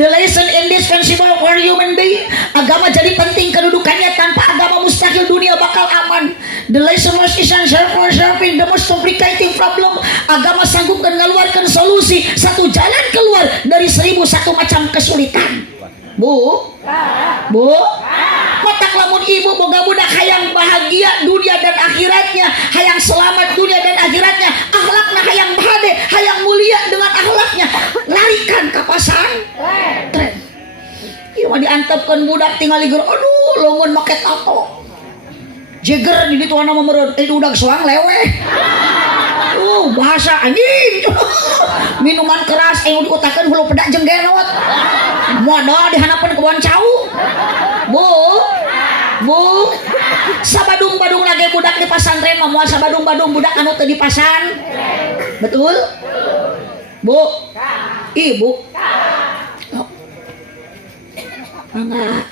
The lesson indispensable for human being. Agama jadi penting, kedudukannya tanpa agama mustahil dunia bakal aman. The lesson was essential for solving the most complicated problem. Agama sanggup mengeluarkan solusi, satu jalan keluar dari 1001 macam kesulitan. Bu, matak lamun ibu boga budak hayang bahagia dunia dan akhiratnya, hayang selamat dunia dan akhiratnya, akhlakna hayang bahade, hayang mulia dengan akhlaknya, larikan ke pasantren. Ieu mah diantepkeun budak tinggal ligur, aduh lamun make tato. Jeger di ditu ana meureun, udag soang leweh. Bahasa anjing. Minuman keras anu diutakeun hulu pedak jeung genot. Modal dihanapeun ke boncau. Bu. Sabadung-badung lagi budak di pasantren mah moal sabadung-badung budak anu teu di pasan. Betul? Bu. Ibu. Enggak.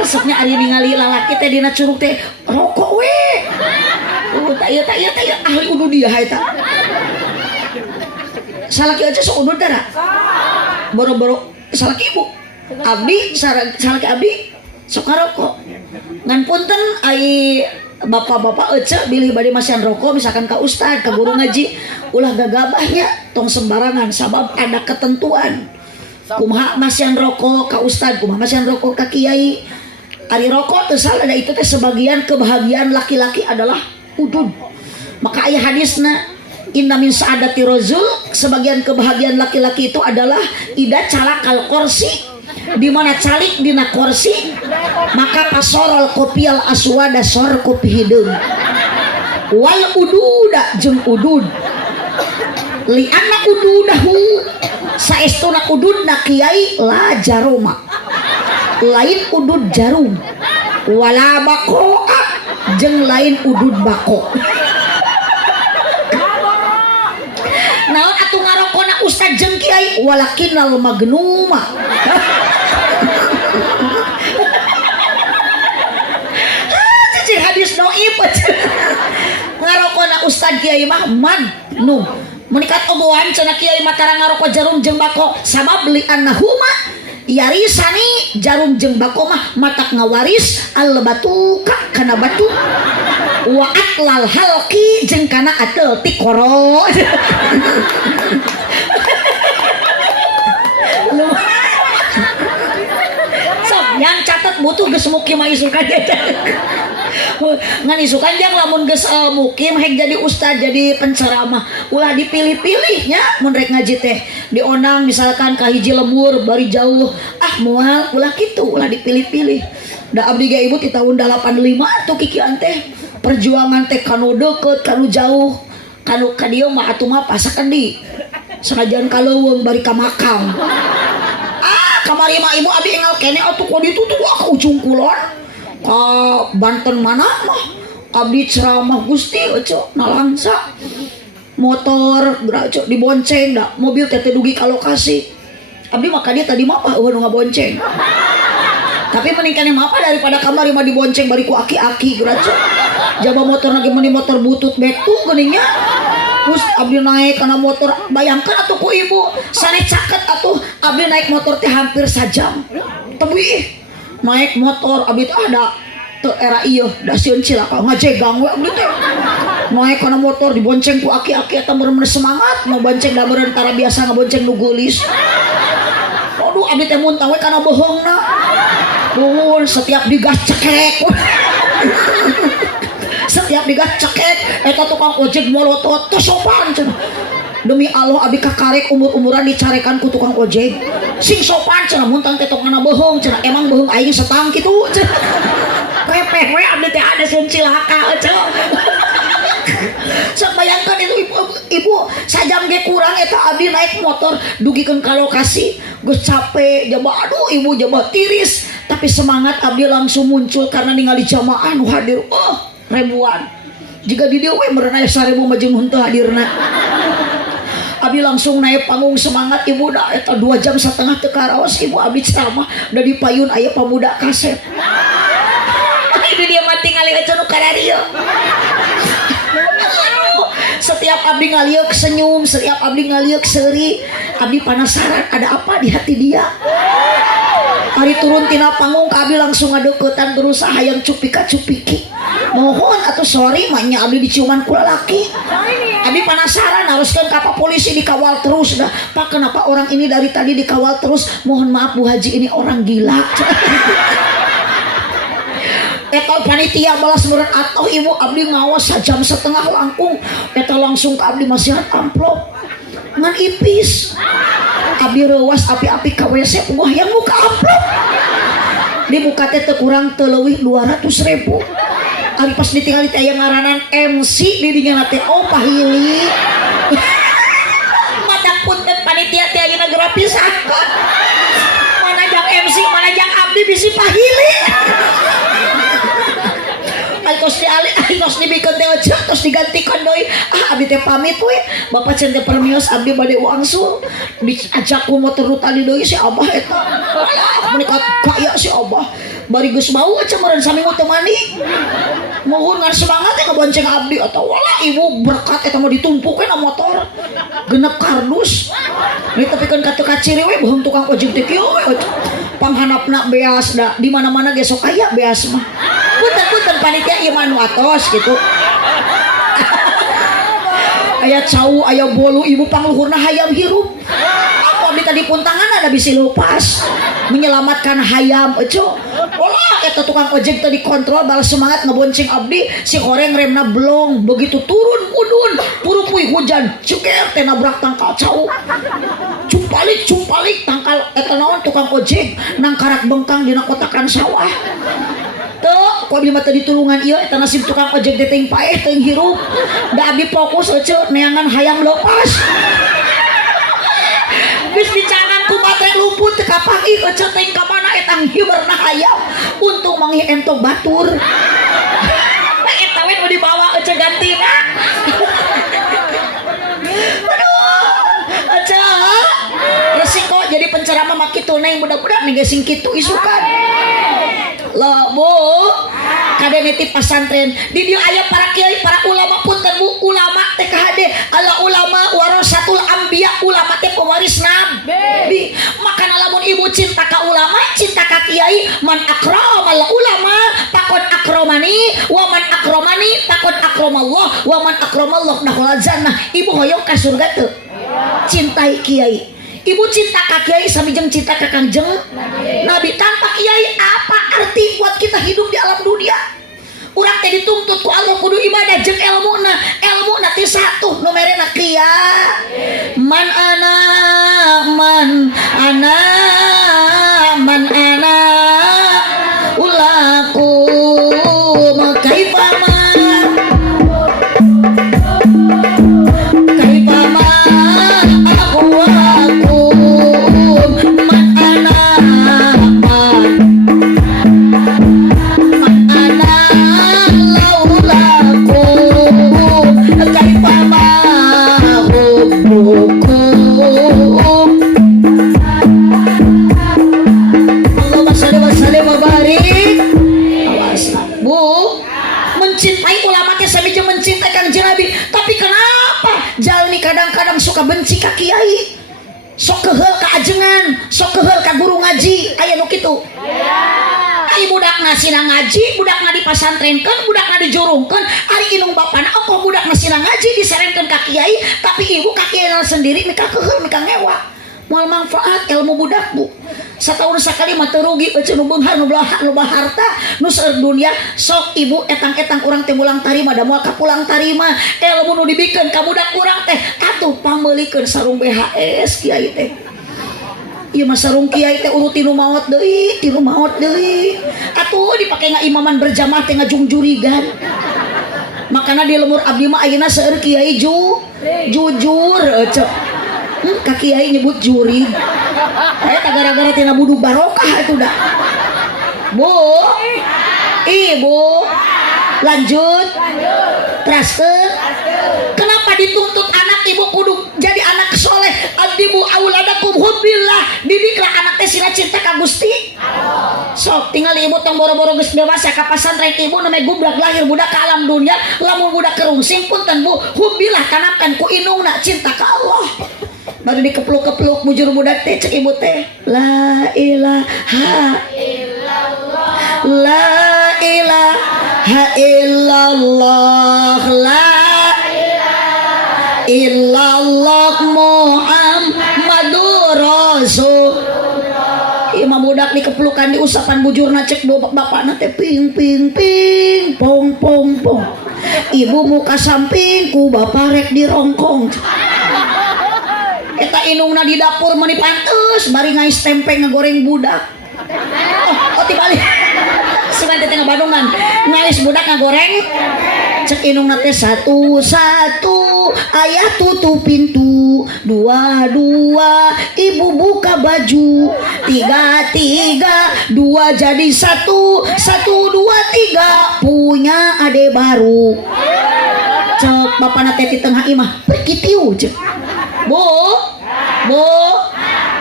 Besoknya ari ningali lalaki teh dina curug teh rokok we. Tak iya ahli udah dia eta. Salaki aja sok udah dara. Boro-boro salaki ibu. Abdi salaki abdi sok ngarokok. Ngan punten ai bapak-bapak ece bilih bade masian rokok misalkan ka ustad, ka guru ngaji, ulah gagabahnya tong sembarangan sabab ada ketentuan. Kumaha masian rokok ka ustad, kumaha masian rokok ka kiai. Ari rokok teu salah da itu teh sebagian kebahagiaan laki-laki adalah udud. Maka ayat hadisna inna min sa'adati rajul, sebagian kebahagiaan laki-laki itu adalah ida calakal kursi, di mana calik dina kursi maka pasorol kopial aswada sor kopi hideung wal ududa jeung udud li anna ududahu saestuna ududna kiai la jaroma lain udud jarum wala bakoa jeung lain udud bako. Naon atuh ngarokona ustad jeung kiai walakinnal magnuma. Cicing hadis dhaif. Ngarokona ustad kiai mah magnum. Menikat oboan cenah kiai mah tara ngaroko jarum jeung bako sabab li annahuma yarisani jarum jeung bako mah matak ngawaris al batu kana batu wa atlal halqi jeung kana atel tikoro. Sok yang catat butuh geus mukim mah isukan ngan isukan jang lamun geus mukim hek jadi ustad jadi penceramah ulah dipilih-pilihnya mun rek ngaji teh dionang misalkan ka hiji lembur bari jauh moal ulah kitu ulah dipilih-pilih. Da abdi ge ibu ti tahun 85 atuh kikian teh perjuangan teh kanu deukeut kanu jauh kanu ka dieu mah atuh mah pasakeun di sanajan kaleuweung bari ka makam. Kamari mah ibu abdi enggal kene atuh ku ditu tuh ka ujung kulon ka Banten mana mah abdi ceramah Gusti oco nalangsa motor oco dibonceng da mobil teh dugi ka lokasi abdi maka dia tadi mah apa nu ngabonceng tapi meningkatnya apa daripada kamari mah dibonceng bari ku aki-aki oco jaba motor lagi meni motor butut betu geuningnya terus abdi naik karena motor bayangkan atuh ku ibu sane caket atuh abdi naik motor teh hampir sajam tebih naik motor abdi ada teu era ieu da sieun cilaka ngajegang we abdi teh naik kana motor dibonceng ku aki-aki eta meureun semangat mau bonceng da meureun tara biasa ngabonceng nu geulis. Aduh abdi teh muntah we kana bohongna nuhun setiap digas cekek setiap digas cekek eta tukang ojek molotot teu sopan cenah. Demi Allah abdi kakarek umur-umuran dicarekan ku tukang ojek sing sopan cenah muntang teh tong kana bohong cenah emang bohong aing setang kitu cenah. Pepeh we abdi teh ada sieun cilaka cenah. Sok bayangkan itu ibu sajam ge kurang eta abdi naik motor dugikeun ka lokasi geus capek jaba aduh ibu jaba tiris tapi semangat abdi langsung muncul karena ningali jamaah nu hadir ribuan jika di dieu we meureun aya 1000 mah jeung henteu hadirna. Abdi langsung naik panggung semangat ibu da eta 2,5 jam teu karaos ibu abdi ceramah da di payun aya pamuda kaset. Ini dia mati ngali aja nu karario. Setiap abdi ngaliuk senyum, setiap abdi ngaliuk seuri, Abdi penasaran ada apa di hati dia. Hari turun tina panggung Abdi langsung ngadeukeutan berusaha yang cupika-cupiki. Mohon atau sorry maknya Abdi diciuman ku lalaki. Abdi penasaran haruskan ka Pak polisi dikawal terus dah. Pak kenapa orang ini dari tadi dikawal terus? Mohon maaf Bu Haji ini orang gila. Eta panitia balas meureun atuh ibu Abdi ngawas sajam setengah langkung. Eta langsung ka Abdi masihan amplop. Ngan ipis. Abdi reuwas api-api ka WC puguh hayang muka amplop. Dibuka teh teu kurang teu leuwih 200.000. Ari pas ditinggali teh aya ngaranan MC di dinya teh oh pahili. Matak punten panitia teh ayeuna grafis angkot. Mana jang MC mana jang Abdi bisi pahili. Kos di ali, kos dibikeun teh ojek, terus digantikan deui. Abdi teh pamit we. Bapak cenah permios Abdi bade wangsul. Diajak ku motor tadi deui si Abah eta. Alah, menika kaya si Abah. Bari geus bau aja meureun saminggu teu mandi. Mohon ngan semangat teh ngabonceng Abdi eta. Walah ibu berkat eta mah ditumpukeun na motor. Genep kardus. Ini tepikeun ka teu kaciri we bohong tukang ojek teh kieu we. Panghanapna beas da di mana-mana ge sok aya beas mah. Punten panitia ieu mah nu atos gitu. Aya cau aya bolu ibu pangluhurna hayam hirup. Aku abdi tadi puntangan ada bisi lepas menyelamatkan hayam eco. Olah eta tukang ojek tadi kontrol balas semangat ngebonceng Abdi si koreng remna blong begitu turun mudun purupui hujan ceger teh nabrak tangkal cau. Cumpalik tangkal eta naon tukang ojek nang karak bengkang dina kotakan sawah. Tuh, kok abdi mah teu ditulungan ieu eta nasib tukang ojek teh teuing paeh teuing hirup. Da abdi fokus ece neangan hayam lepas. Geus dicangan ku matre luput teu kapangih ece teuing ka mana eta hiberna hayam. Untung mangih entok batur. Eta we nu dibawa ece gantina. Aduh, ece resiko jadi penceramah mah kitu neng budak-budak nih sing kitu isukan. Loh Bu, kade nitip pesantren di dia aya para kiai para ulama punten Bu, ulama teh kahade ala ulama warasatul anbiya, ulama teh pewaris nabi. Makana lamun ibu cinta ka ulama, cinta ka kiai, man akramal ulama takon akramani, wa man akramani takon akramallah, wa man akramallah dakhala jannah. Ibu hoyong ka surga teu? Cintai kiai. Ibu cinta ka kiai samijeng cinta ka Kangjeng Nabi. Tanpa kiai apa arti buat kita hidup di alam dunia? Urang teh dituntut ku Allah kudu ibadah jeung elmuna. Elmuna teh satu nu merena kiya. Man ana ulakum kaifa kadang-kadang suka benci ka kiai, sok keheul ka ajengan, sok keheul ka guru ngaji, aya nu kitu. Ari budak nasina ngaji, budak na dipasantrenkeun, budak na dijurungkeun, ari indung bapana engko budak nasina ngaji diserengkeun ka kiai, tapi ibu ka kiai sendiri mika keheul mika ngewa. Moal manfaat ilmu budak Bu. Satahun sakali mah teu rugi ece nu beunghar nu loba harta nu seueur dunia. Sok ibu etang-etang urang teh mulang tarima da moal kapulang tarima ilmu nu dibikeun ka budak urang teh atuh pameulikeun sarung BHS kiai teh. Ieu mah sarung kiai teh urut tinu maot deui, atuh dipake ngaimaman berjamaah teh ngajungjurigan. Makana di lemur abdi mah ayeuna seueur kiai jujur ece. Ka kiai nyebut juri. Gara-gara tina budu barokah itu dah. Bu. Ibu. Lanjut. Teraskeun. Kenapa dituntut anak ibu kudu jadi anak soleh? Adibu auladakum hubbillah. Didiklah anak teh sila cinta ka Gusti. Sok tinggal ibu tong boro-boro geus dewasa ka pasantren ibu name gublag lahir budak ka alam dunia, lamun budak kerungsing punten Bu, hubbillah tanamkan ku indungna cinta ka Allah. baru dikepluk-kepluk mujur budak teh cek ibu teh la ilaha la ilaha illallah la ilaha illallah Muhammadur Rasulullah. Imam budak dikeplukan di usapan bujurna cek dua bapakna teh ping ping ping pong pong pong. Ibu muka samping ku bapak rek dirongkong. Eta inungna di dapur meni panteus bari ngais tempe ngagoreng budak. Oh tibalik. Siman teh ngabadongan. Ngais budak ngagoreng. Cek inungna teh satu ayah tutup pintu, dua ibu buka baju, tiga dua jadi satu dua tiga punya ade baru. Cek bapana teh di tengah imah pergi tiu cek. Bu,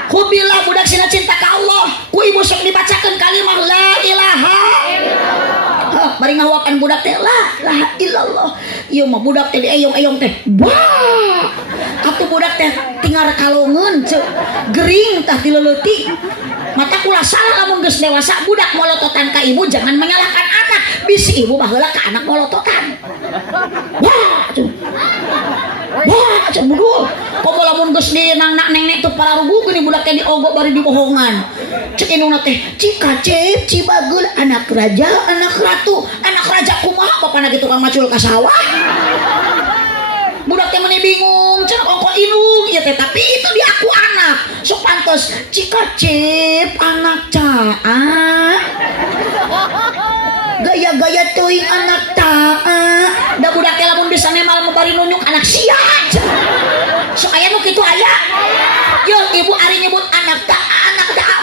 kubila budak sina cinta ka Allah, ku ibu sok dibacakeun kalimah la ilaha illallah. Bari ngawakan budak teh la ilaha illallah. Ieu mah budak teh dieyong-eyong teh. Wah. Atuh budak teh tinggal kalongeun ceuk. Gering tah dileleuti. Mata kula salah lamun geus dewasa budak molototan ka ibu jangan menyalahkan anak. Bisi ibu baheula ka anak molototan. Wah, cuy. Wah, cek budul. Komo lamun geus di nang nenek teu pararugu geuning budak teh diogok bari dibohongan. Cek indungna teh Cikacep, Cibagul, anak raja, anak ratu, anak raja kumaha bapana gitu kang macul ka sawah. Budak teh meni bingung, cenah ongko indung ieu teh tapi itu dia aku anak. Sok pantes Cikacep anak caa. Gaya-gaya teuing anak taa. Da budak teh lamun bisa nemal bari nunjuk anak sia. Sok aya nu kitu aya. Yo ibu ari nyebut anak taa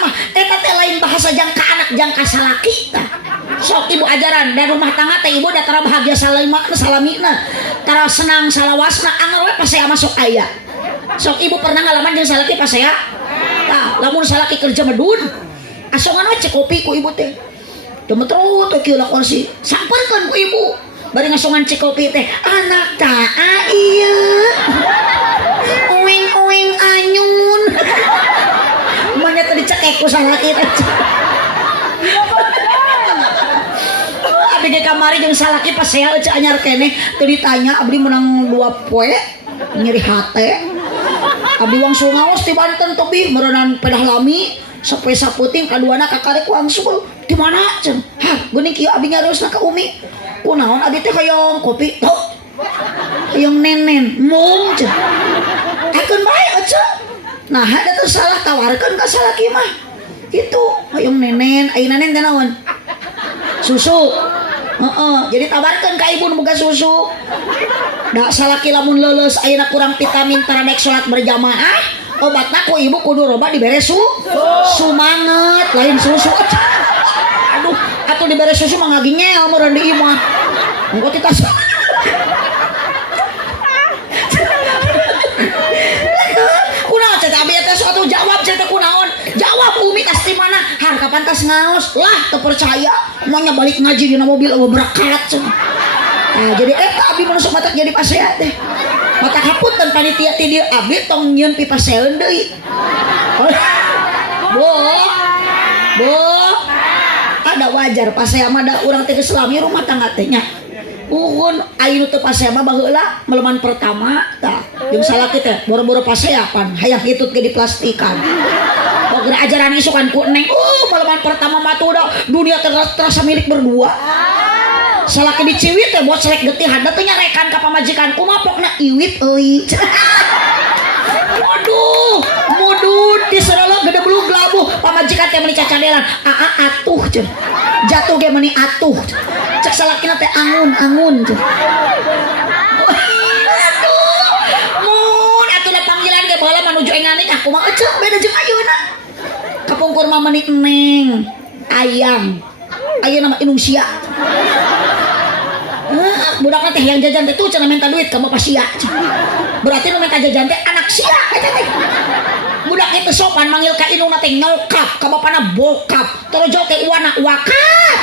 mah eta teh lain bahasa jangka anak jangka salaki tah. Sok ibu ajaran dari rumah tangga teh ibu da tara bahagia salamina, tara senang salawasna anggar we pasea masuk aya. Sok ibu pernah ngalaman jeung salaki pasea? Tah, lamun salaki kerja medun, asongan we cek kopi ku ibu teh. Demetrot teh kieu lakon si samperkeun ku ibu. Bari ngasongan cek kopi teh, anak taa ieu. Uing anyun. Manya teh dicekek ku salaki teh. Abdi ge kamari jeung salaki pasea eueuh anyar keneh teu ditanya abdi menang 2 poe nyeri hate. Abdi wangsul ngaos ti Banten tebih meureunan pedah lami sapoe saputing kaduana kakarek wangsul. Di mana cenah? Hah, geuning kieu abdi nyariosna ka Umi. Kunaon abdi teh hoyong kopi. Tuh. Hoyong nenen, mung cenah. Akeun bae ece. Nah, ada tuh salah tawarkeun ka salaki mah. Itu hoyong nenen, ayeuna nenen teh naon? Susu. Jadi tawarkeun ka ibu nu boga susu. Da salaki lamun leuleus ayeuna kurang vitamin tara daek salat berjamaah, obatna ku ibu kudu roba dibere sumanget lain susu. Aduh, atuh dibere susu mah ngagingel meureun di imah. Engko ti tas. Kunaon cenah abi teh sok atuh jawab cenah kunaon? Jawab Umi tas di mana? Harga pantas ngaos. Lah teu percaya. Maunya balik ngaji dina mobil berangkat cenah. Nah, jadi eta abi manusuk matak jadi pasea teh. Matak hapunten panitia ti dieu abi tong nyieun pipaseun deui. Bu. Ada wajar pasea mah da urang teh geus lami rumah tangga teh nya. Uhun ayeuna teu pasea mah baheula meleman pertama tah. Jeung salaki teh boro-boro pasea pan hayang hitut ge diplastikan. Oger ajaran isukan ku neng. Meleman pertama mah tuh udah dunia terasa milik berdua. Salaki diciwit teh buat selek getihan da teu nyarekan ka pamajikan kumaha pokna iwit euy. Waduh, mudut di serolog gede belum labuh pamajikan teh meuni cacadelan. Atuh cenah. Jatuh ge meuni atuh. Cek salakina teh angun cenah. Aduh, mun atuh da panggilan ge baheula menuju engani ah kumaha eceuk beda jeung ayeuna. Kapungkur mah meuni eneng, ayam. Ayeuna mah inung sia. Budak teh yang jajan teh tuh cenah minta duit ka bapak sia. Berarti nu minta jajan teh anak sia eta teh. Budak itu sopan manggil ka indungna teh nyokap, ka bapana bokap. Torojo teh uwana wakap.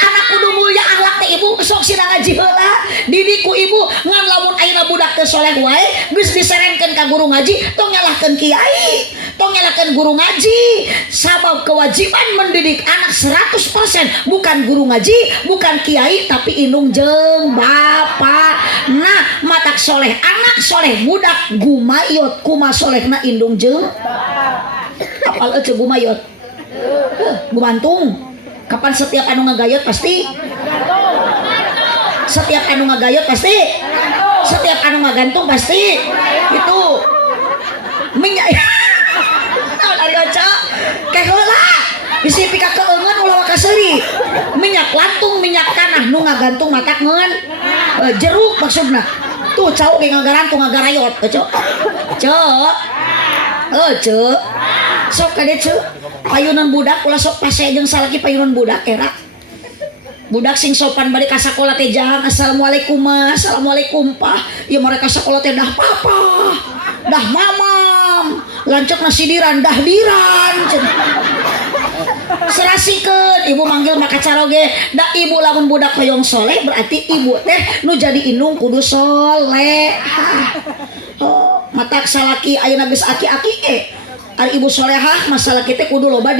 Anak kudu mulia akhlak teh ibu sok sina ngaji heula didik ku ibu ngan lamun ayeuna budak teu soleh wae geus diserenkeun ka guru ngaji tong nyalahkeun kiai tong nyalahkeun guru ngaji sabab kewajiban mendidik anak 100% bukan guru ngaji bukan kiai tapi indung jeung bapa. Nah matak soleh anak soleh budak gumayot kumaha solehna indung jeung apal ece gumayot gumantung. Kapan setiap anu ngagayot pasti setiap anu ngagayot pasti setiap anu ngagantung pasti itu minyak ari aca kayak heula bisi pika keungeun ulah ka seuri minyak lantung minyak tanah nu ngagantung matak ngeun jeruk maksudna tuh cau ge ngagarantung ngagarayot cok cok sok kade cok payunan budak ulah sok pase jeung salaki payunan budak era budak sing sopan balik ka sakola teh jang assalamualaikum assalamualaikum pak ieu mereka sakola teh dah papa dah mamam lancok nasi diran dah diran serasikeun ibu manggil maka caroge da ibu lamun budak hoyong soleh berarti ibu teh nu jadi indung kudu soleh. Oh matak salaki ayeuna geus aki-aki ari ibu solehah masalah kita kudu loba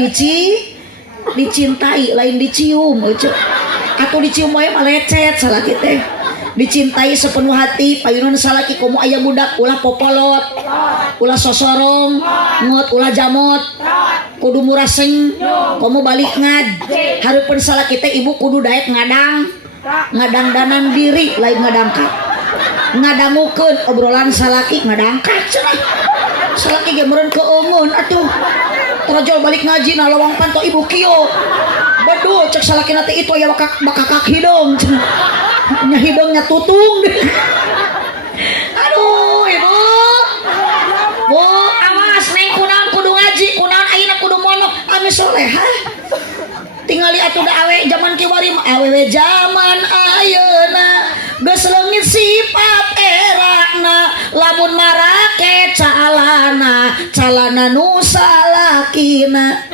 dicintai lain dicium atau dicium wae mah lecet salah kita dicintai sepenuh hati payunan salaki komo aya budak ulah popolot ulah sosorong ngot ulah jamot kudu muraseng komo balik ngad hareupeun salaki teh ibu kudu daek ngadang diri lain ngadangkat ngadamukeun obrolan salaki ngadangkat cenah salaki ge meureun keungeun atuh trojol balik ngaji na lawang panto ibu kieu baduh cek salakina teh itu aya bakakak hidung nya hidungnya tutung aduh ibu bu awas neng kunaon kudu ngaji kunaon ayeuna kudu monok anu solehah tingali atuh da awe zaman kiwari mah awewe zaman ayeuna geus leungit sifat erakna lamun marake calana nu salakina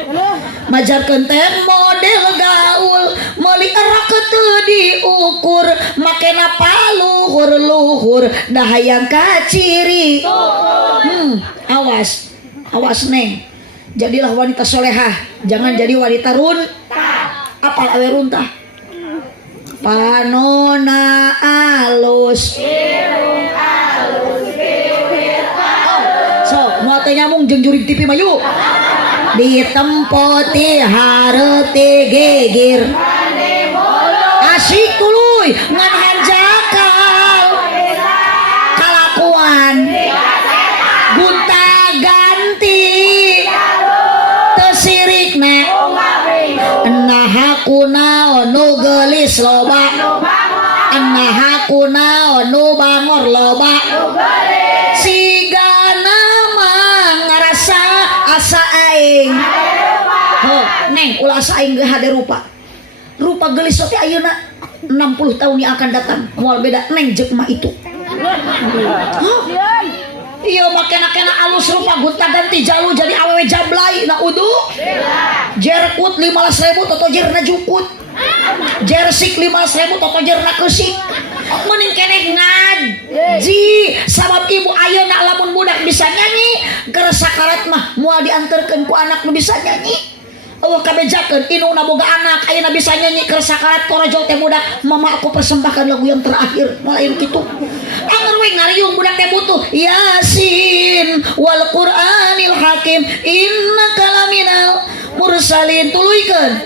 majarkeun teh model gaul meuli erak teu diukur makena paluhur dah hayang kaciri. Awas neng jadilah wanita solehah jangan jadi wanita apal awe runtah panona alus so moal teh nyambung jeung jurig TV mah yuk ditempoti hareuti gegir asik tuluy ngan hanjakal kalakuan gunta ganti teu sirikna nah aku naon nu geulis loba nah aku naon nu bangor loba sigana mah ngarasa asa aing neng ulah asa aing ge hade rupa gelis teh ayeuna 60 tahun yang akan datang moal beda neng jeung mah itu iya makena alus rupa gunta ganti jalu jadi awewe jablay na udu jerkut 15.000 toto jerna jukut jersik 15.000 toto jerna keusik mending keneh ngaji sabab ibu ayeuna lamun budak bisa nyanyi keur sakarat mah moal dianterkeun ku anak nu bisa nyanyi Allah kabejakeun inungna boga anak ayeuna bisa nyanyi keur sakarat korojol teh budak mama aku persembahkan lagu yang terakhir lain kitu anger we ngariung budak teh butuh Yasin wal Qur'anil Hakim innaka laminal mursalin tuluykeun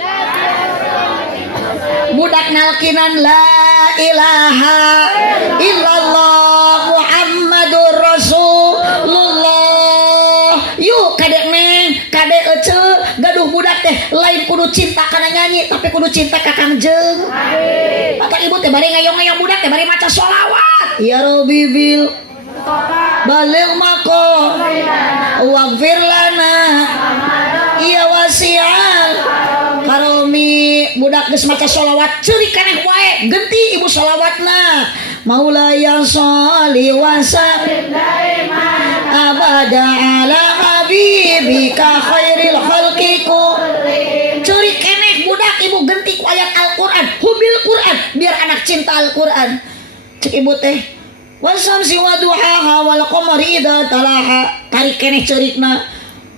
budak nalkinan la ilaha illallah Muhammadur Rasulullah yuk kadek neng kadek ece gaduh budak teh lain kudu cinta kana nyanyi tapi kudu cinta ka Kangjeng maka ibu teh bari ngayong-ngayong budak teh bari maca sholawat ya Rabbi bil baligh maqam waghfir lana ya wasi'al karomi budak geus maca sholawat ceurik keneh wae genti ibu sholawatna maulaya sholli wa sallim abada ala habibika khairil khalqi ceurik keneh budak ibu genti ku ayat Al-Qur'an hubil Qur'an biar anak cinta Al-Quran. Cek ibu teh wasamsi waduhaha wal qamari idza talaha tarik keneh ceurikna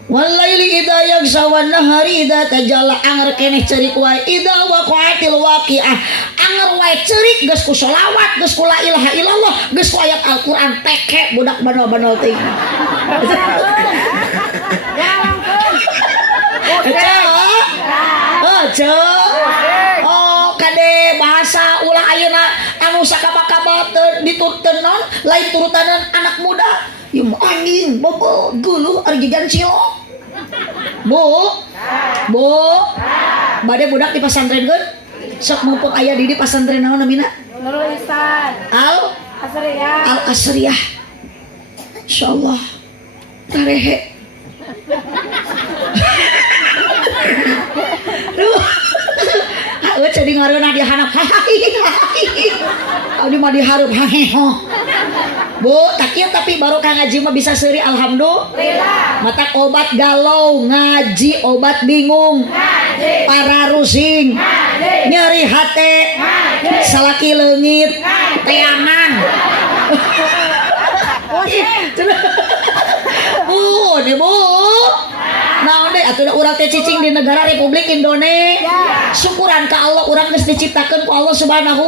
wal laili idza yaghsha wan nahari idza tajalla anger keneh ceurik wae idza waqa'atil waqi'ah anger wae ceurik geus ku sholawat geus ku la ilaha illallah geus ku ayat Al-Quran teke budak banol-banol teh. Oh kade bahasa ulah ayeuna anu sakaba-kaba ditutkeun non lain turutanan anak muda ieu anjing bobo geuluh ari gigan cilok. Bu bade budak di pasantrenkeun sok mumpung aya di pasantren naon namina Nurul Ihsan Al Asriyah insyaallah tarehe. Jadi ngareuna dia hanap abdi mah dihareup haheho. Bu tak kieu tapi baru ka ngaji mah bisa seuri alhamdulillah. Matak obat galau ngaji obat bingung ngaji. Para rusing ngaji. Nyeri hate ngaji. Salaki leungit teangan. Bu naon deh atuh urang teh cicing di negara Republik Indonesia. Syukuran ka Allah urang geus diciptakeun ku Allah Subhanahu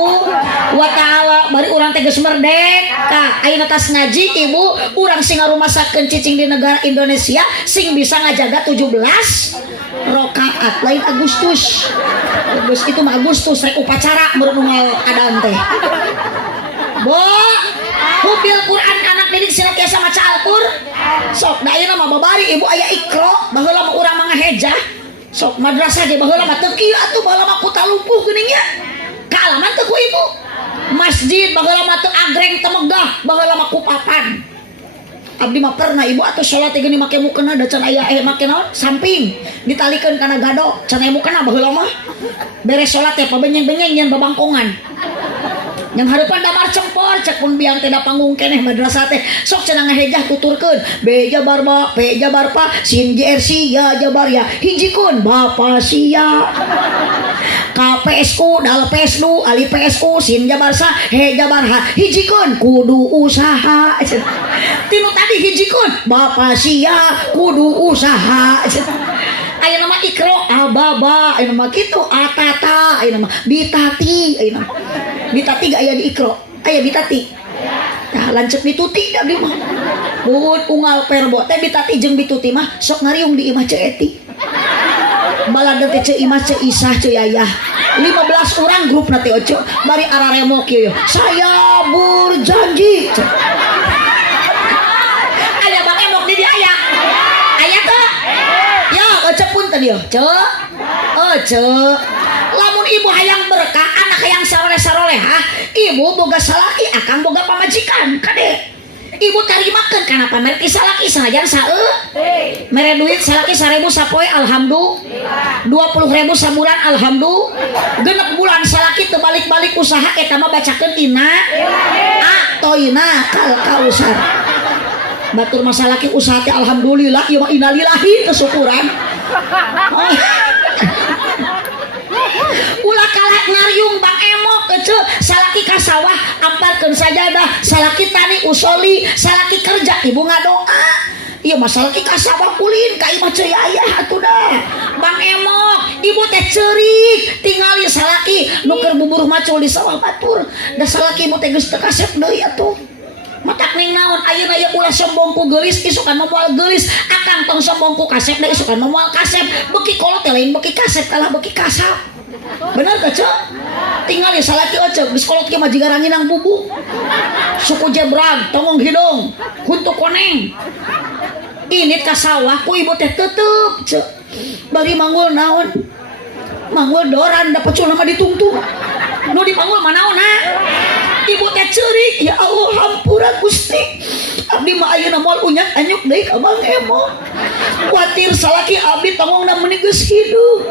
wa taala. Bari urang teh geus merdeka. Ayeuna tas ngaji ibu urang sing ngarumasakeun cicing di negara Indonesia sing bisa ngajaga 17 rakaat lain Agustus. Geus kitu mah Agustus rek upacara merenungal adan teh. Bo hufil Quran anak didik senantiasa maca Al-Qur'an. Sok da ayeuna mah babari ibu aya Iqra baheula mah urang mah ngahejah. Sok madrasah ge baheula mah teu kieu atuh baheula mah kuta lumpuh geuning nya. Kaalaman teu ku ibu. Masjid baheula mah teu agreng teu megah baheula mah ku papan. Abdi mah pernah ibu atuh salat teh geuning make mukena da can aya make naon samping ditalikeun kana gado can aya mukena baheula mah. Beres salat teh pabenyeng-benyeng nyen babangkongan. Yang harapan damar cempor cek pun biang teh da panggung keneh madrasah teh sok cenah ngahejah tuturkeun be jabar ba pe jabar pa sin JRC ya jabar ya hijikeun bapa sia KPSU dal PSU ali PSU sin jabar sa he jabar ha hijikeun kudu usaha tinu tadi hijikeun bapa sia kudu usaha aya nama Iqra ababa aya nama kitu atata aya nama bitati aya nama bitati gak aya di Iqra aya bitati tah lanceuk bituti da abdi mah buun unggal perbo teh bitati jeung bituti mah sok ngariung di imah Ceu Eti baladeun teh Ceu Imah Ceu Isah Ceu Yayah 15 orang grup na teh oce bari araremo kieu saya berjanji aya Bang Emok di dia aya teu ya oce punten ieu Ceu lamun ibu hayang berkah anak hayang saroleh-sarolehah ibu boga salaki akang boga pamajikan kade ibu tarimakeun kana pamer ki salaki sanajan saeu mere duit salaki 1000 sapoe alhamdulillah 20.000 sabulan alhamdulillah genep bulan salaki teu balik-balik usaha eta mah bacakeun ina toina kal kausar batur masalaki usaha teh alhamdulillah ieu mah innalillahi kesyukuran ulah kalah ngaryung Bang Emok kecil salaki ka sawah amparkeun sajadah salaki tani usoli salaki kerja ibu ngadoa ieu mah salaki ka sawah ulin ka imah Ceu Yayah atuh dah Bang Emok ibu teh ceurik tingali salaki nu keur buburuh macul di sawah batur da salaki ibu teh geus teu kasep deui atuh matak ning naon ayeuna ieu ulah sombong ku geulis isukan moal geulis akang tong sombong ku kasep da isukan moal kasep beuki kolot teh lain beuki kasep kalah beuki kasap bener ka Ceu tinggal ya salaki oce geus kolot ge mah jiga ranginang bubu suku jebrag tongong hidung huntu koneng ini ka sawah ku ibu teh teuteub Ceu bari manggul naon manggul doran da pecul mah ditungtung nu dipanggul mah naon ha ibu teh ceurik ya Allah hampura Gusti abdi mah ayeuna moal unyak anyuk deui ka Bang Emok kuatir salaki abdi tongongna meuni geus hidup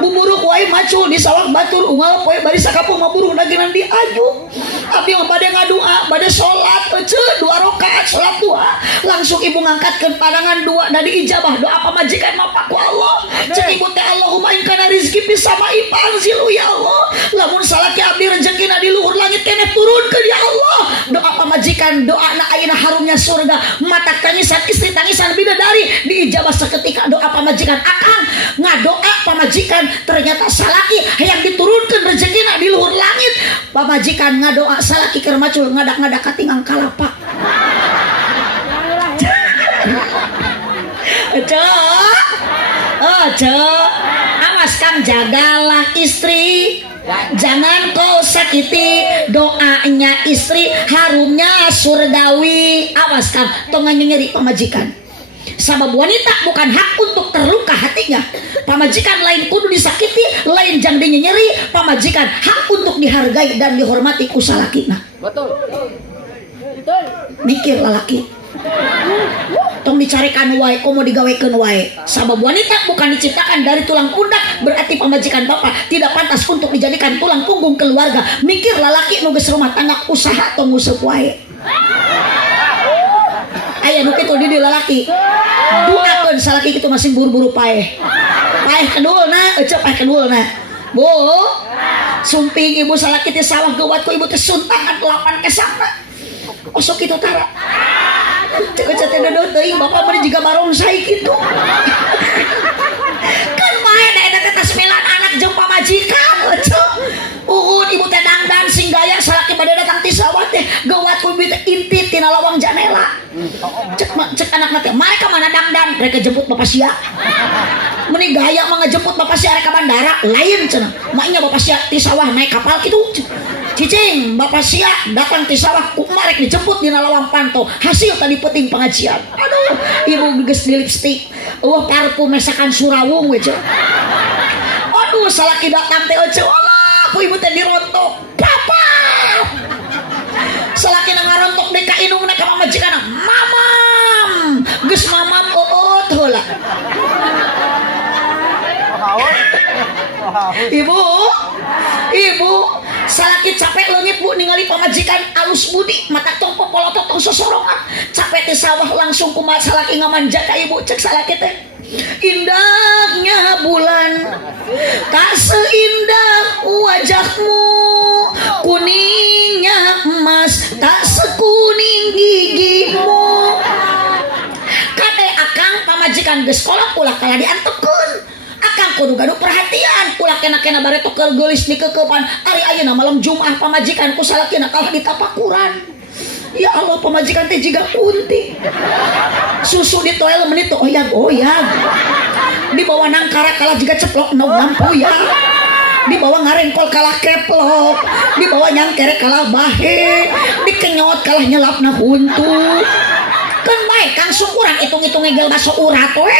buburuk wae macul di sawah batur unggal poe bari sakapung mah buruh dagenan diaju abdi mah bade ngadua bade salat ece 2 rakaat salat duha lang langsung ibu ngangkatkeun pandangan dua dari ijabah doa pamajikan mapa ku Allah. Cek ibu teh Allahumma in kana rizki fis sama'i fanzilu ya Allah. Lamun salaki abdi rezekina di luhur langit keneh turunkeun ya Allah. Doa pamajikan doana ayeuna harumnya surga. Mata tangisan istri tangisan bidadari diijabah seketika doa pamajikan. Akang ngadoa pamajikan ternyata salaki hayang diturunkeun rezekina di luhur langit. Pamajikan ngadoa salaki keur macul ngadak-ngadak katingang kalapa. Awas Kang, jagalah istri, jangan kau sakiti doanya istri, harumnya surgawi. Awas Kang, tong nyeri pamajikan. Sabab wanita bukan hak untuk terluka hatinya. Pamajikan lain kudu disakiti, lain jang dinyeri. Pamajikan hak untuk dihargai dan dihormati ku salakina. Betul. Mikir lalaki. Tong dicarikan wae, komo digawekeun wae. Sabab wanita bukan diciptakan dari tulang pundak, berarti pamajikan bapak tidak pantas untuk dijadikan tulang punggung keluarga. Mikir lalaki nu geus rumah tangga usaha tong nguseup wae. Aya nu kitu di lalaki. Duakeun salaki kitu masih buru-buru paeh. Paeh kedulna, ecep paeh kedulna. Bu, sumping ibu salaki teh sawah geuwat ku ibu teh suntangan 8 kesana. Osok kitu tara. Cek teh dodot teuing bapak mah jiga barongsai kitu. Kan paeh da eta teh 9 anak jeung pamajikan, ecep. Uhun ibu teh dangdan sing gaya salaki bade datang ti sawah teh geuwat ku ibu teh intip tina lawang janela. Cek anak teh mereka mana dangdan mereka jemput bapak sia. Meni gaya mah ngejemput bapak sia rek ka bandara lain cenah. Maknya bapak sia ti sawah naik kapal kitu. Cicing bapak sia datang ti sawah ku marek dijemput dina lawang panto. Hasil tadi peting pengajian. Aduh, ibu geus di lipstik. Eueuh parfum mesakan surawung we cenah. Aduh, salaki datang teh ece Allah, ku ibu teh dirontok. Papa. Salaki na ngarontok deui ka indungna ka pamajikanna. Mamam. Geus mamam oot heula. Ibu, salaki capek leungit bu ningali pamajikan alus budi, mata tong popolotot tong sosorongan. Capek teh sawah langsung kumaha salaki ngamanja ka ibu, cek salaki teh. Indahnya bulan tak seindah wajahmu, kuningnya emas tak sekuning gigimu. Kade akang pamajikan geus kolot ulah kala diantepkeun. Akang kudu gaduh perhatian, ulah kena-kena bare tokel geulis di kekeupan. Ari ayeuna malam Jumat pamajikan ku salakina kalah ditapakuran. Ya Allah, pamajikan teh jiga kunti. Susu di toel menit tuh oyag-oyag. Di bawah nangkara kalah jiga ceplok naung lampu ya. Di bawah ngarengkol kalah keplok. Di bawah nyangkere kalah bahe. Di kenyot kalah nyelapna huntu. Kan bae Kang syukuran hitung-hitung ngegel baso urat we.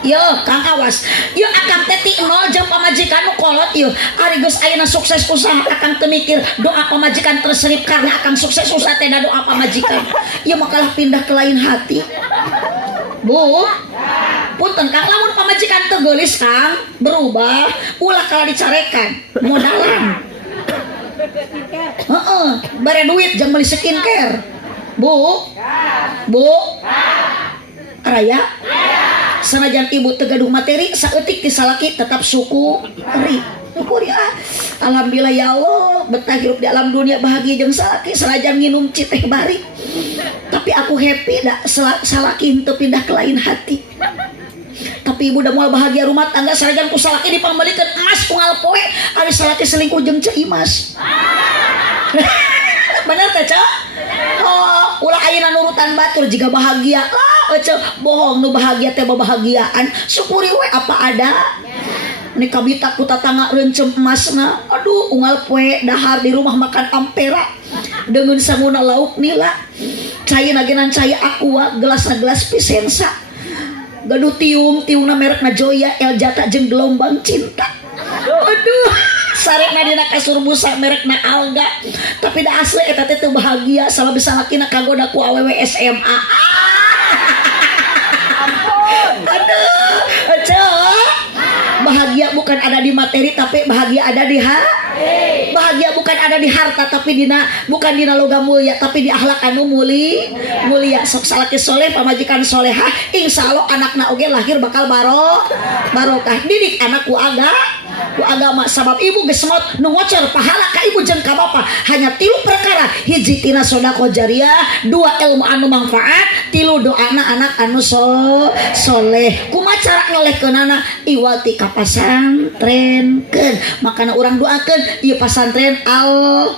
Yo Kang awas. Yo akang teh ti nol jeung pamajikan nu kolot yo. Ari geus ayeuna sukses usaha akang teu mikir doa pamajikan terselip karena akang sukses usaha teh doa pamajikan. Yo makalah pindah ke lain hati. Bu, punten Kang lamun pamajikan teu geulis Kang berubah ulah kala dicarekan modalan. Heeh, bare duit jeung beli skincare. Bu. Raya. Sanajan ibu tegaduh materi saeutik ti salaki tetap syukuri. Alhamdulillah ya Allah, betah hirup di alam dunia bahagia jeung salaki sanajan nginum citeh bari. Tapi aku happy da salaki henteu pindah ke lain hati. Tapi ibu udah moal bahagia rumah tangga sanajan ku salaki dipambalikeun emas unggal poe ari salaki selingkuh jeung Ceu Imas. Bener teh, Cak? Oh, ulah ayeuna nurutan batur jiga bahagia. Cek bohong nu bahagia teh bahagiaan. Syukuri we apa ada. Ini kabita ku tatangga reuncem emasna. Aduh, unggal poe dahar di rumah makan ampera. Dengan sanguna lauk nila. Cai nagenan cai aqua, gelasna gelas pisensa. Gaduh tiungna merekna Joya, Eljata jeung gelombang cinta. Aduh, sarekna dina kasur busa merekna Alga. Tapi da asli eta teh teu bahagia sama bisa lakina kagoda ku awewe SMA. Aduh, Cok. bahagia bukan ada di materi tapi bahagia ada di bahagia bukan ada di harta tapi bukan dina logam mulia tapi di akhlak anu mulia. Sok salaki soleh pamajikan soleha insya Allah anakna oge lahir bakal barokah. Didik anak ku agama sabab ibu geus semot nu ngocor pahala ka ibu jeung ka bapa hanya 3 perkara. Hiji tina sedekah jariyah, 2 ilmu anu manfaat, 3 doana anak anu soleh. Kumaha cara ngolehkeunana? Iwati ka pasantrenkeun. Makana urang doakeun ieu pasantren Al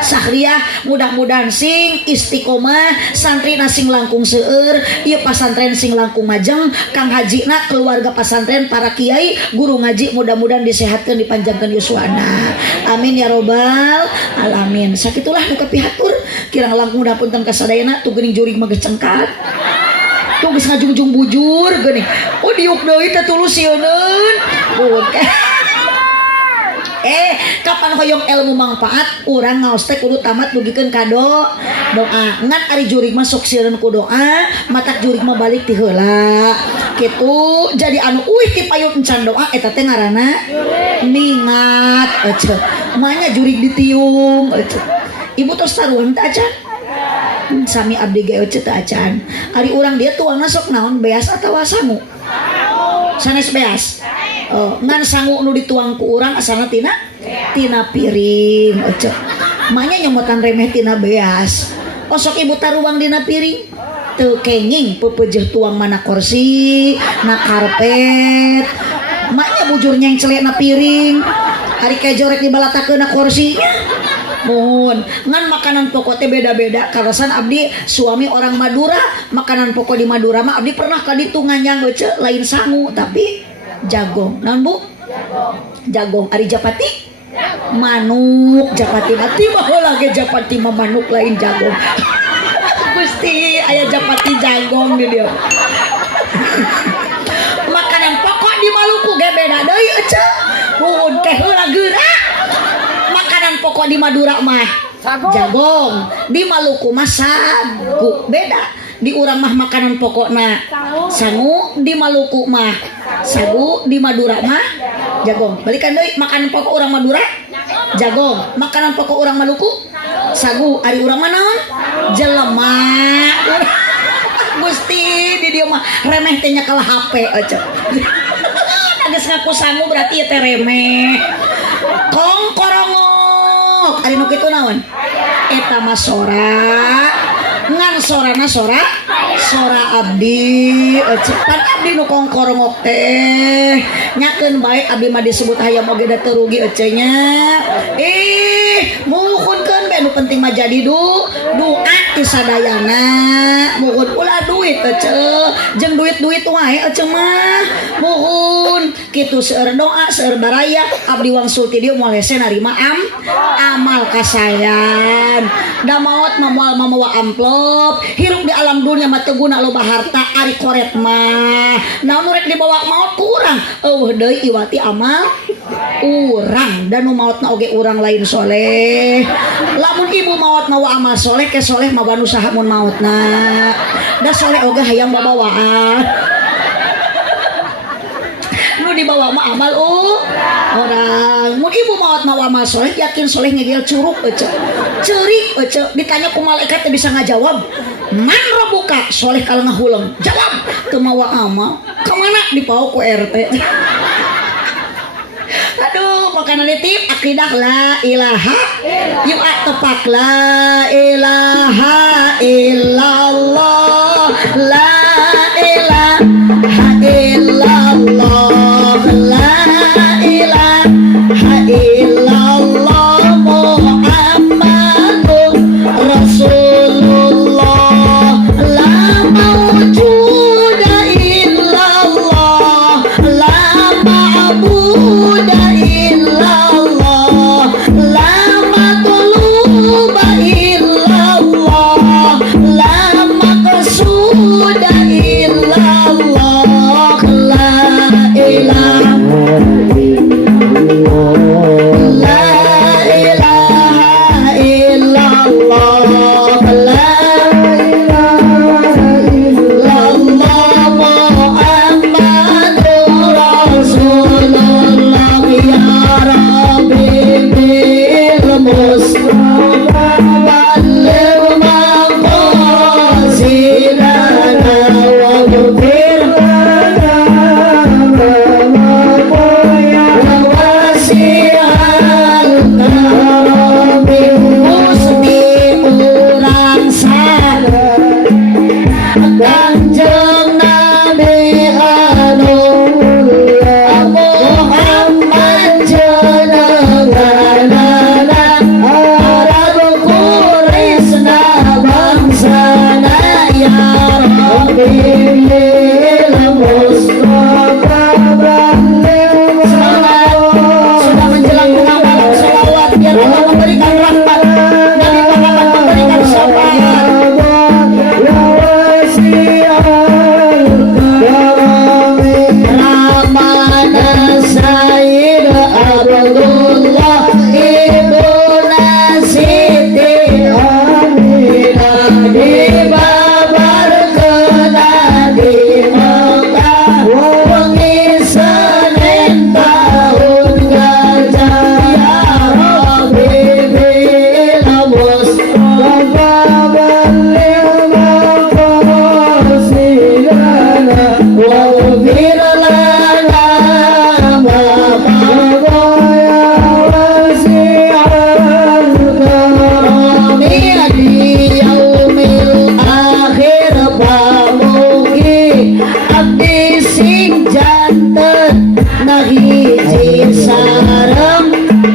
Sahriyah mudah-mudahan sing istiqomah, santrina sing langkung seueur, ieu pasantren sing langkung majeng, kang hajina keluarga pasantren, para kiai, guru ngaji mudah-mudahan disehatkeun dipanjangkeun yuswana. Amin ya robbal alamin. Sakitulah nu kapihatur kirang langkung dapunten kasadayana tu geuning jurig mah geus cengkat. Tu geus ngajungjung bujur geuning. Oh diuk deui teh tulus sieun. Kapan hoyong ilmu manfaat urang ngaos teh kudu tamat dugikeun ka doa. Ngan ari jurig masuk sieun ku doa, matak jurig mah balik ti heula. Kitu jadi anu uih ti payun encan doa eta teh ngaranna ningat. Manya jurig ditiung. Ibu tos taruhan teh acan. Sami abdi ge teh acan. Ari urang dia tuangna sok naon beas atawa sangu? Sanes beas. Ngan sangu nu dituang ku urang asalna tina piring. Manya nyomotan remeh tina beas. Osok ibu taruang dina piring. Teu kenging pepeujeuh tuang mana kursi, na karpet. Maknya bujur nyengcelek na piring. Ari kejorek dibalatakeun na kursi. Mohon ngan makanan pokok teh beda-beda. Karasan abdi suami orang Madura, makanan pokok di Madura mah abdi pernah ka ditu nganyang lain sangu tapi jagong. Naon Bu? Jagong. Ari japati? Manuk. Japati mati baheula ge japati mah manuk lain jagong. Gusti aya japati jagong di dieu. Makanan pokok di Maluku ge beda deui ece. Mun teh heula geura. Makanan pokok di Madura mah jagong, di Maluku mah sagu. Beda. Di urang mah makanan pokokna sangu, di Maluku mah sagu, di Madura mah jagong. Balikan deui makanan pokok urang Madura jagong, makanan pokok urang Maluku sagu. Ari urang mah naon? Jelema. Gusti di dieu mah remeh teh nya kalah HP aja. Geus ngaku sangu berarti teh remeh. Kongkorongok ari nu kitu naon? Eta mah sora. Ngan sorana sora abdi. Cepat abdi nu kongkorongok teh nyakeun bae abdi mah disebut hayam oge da teu rugi ece nya. Muhunkeun bae nu penting mah jadi doa ti sadayana. Muhun ulah duit ece jeung duit-duit wae ece mah. Muhun kitu seueur doa seueur baraya abdi wangsul ti dieu moal hese narima amal kasayan. Da maot mah moal mamawa amplop. Hirup di alam dunia mah teu guna loba harta ari koret mah. Namun rek dibawa maot kurang. Eueuh deui iwati amal urang dan nu maotna oge urang lain soleh. Lamun ibu maot mawa amal soleh ke soleh mah banu saha mun maotna. Da soleh oge hayang babawaan. Nu dibawa mah amal orang. Mun ibu maot mawa amal soleh yakin soleh ngegel curug ece. Ceurik ece ditanya ku malaikat teh bisa ngajawab. Man rabbuka soleh kalau ngahuleng. Jawab teu mawa amal. Ka mana dipau ku RT. Aduh makanan nitip akidah la ilaha yuk tepak la ilaha illallah la ilaha illallah la ilaha illallah Muhammadur Rasulullah la mawjuda illallah la ma'buda illallah la matluba illallah Sudah menjelang tengah malam, selawat biar Allah memberikan rahmat, Nabi Muhammad memberikan syafaat. Ramana Sayyid Abdullah Ibnu Siti Aminah dibabarkeun di Mekah wengi Senin tahun gajah ya Rabbi bila Mustafa balil maqasidana waghfir lana ma madaya wasi'al karami di yaumil akhir pamugi abdi sing janten nahiji sareng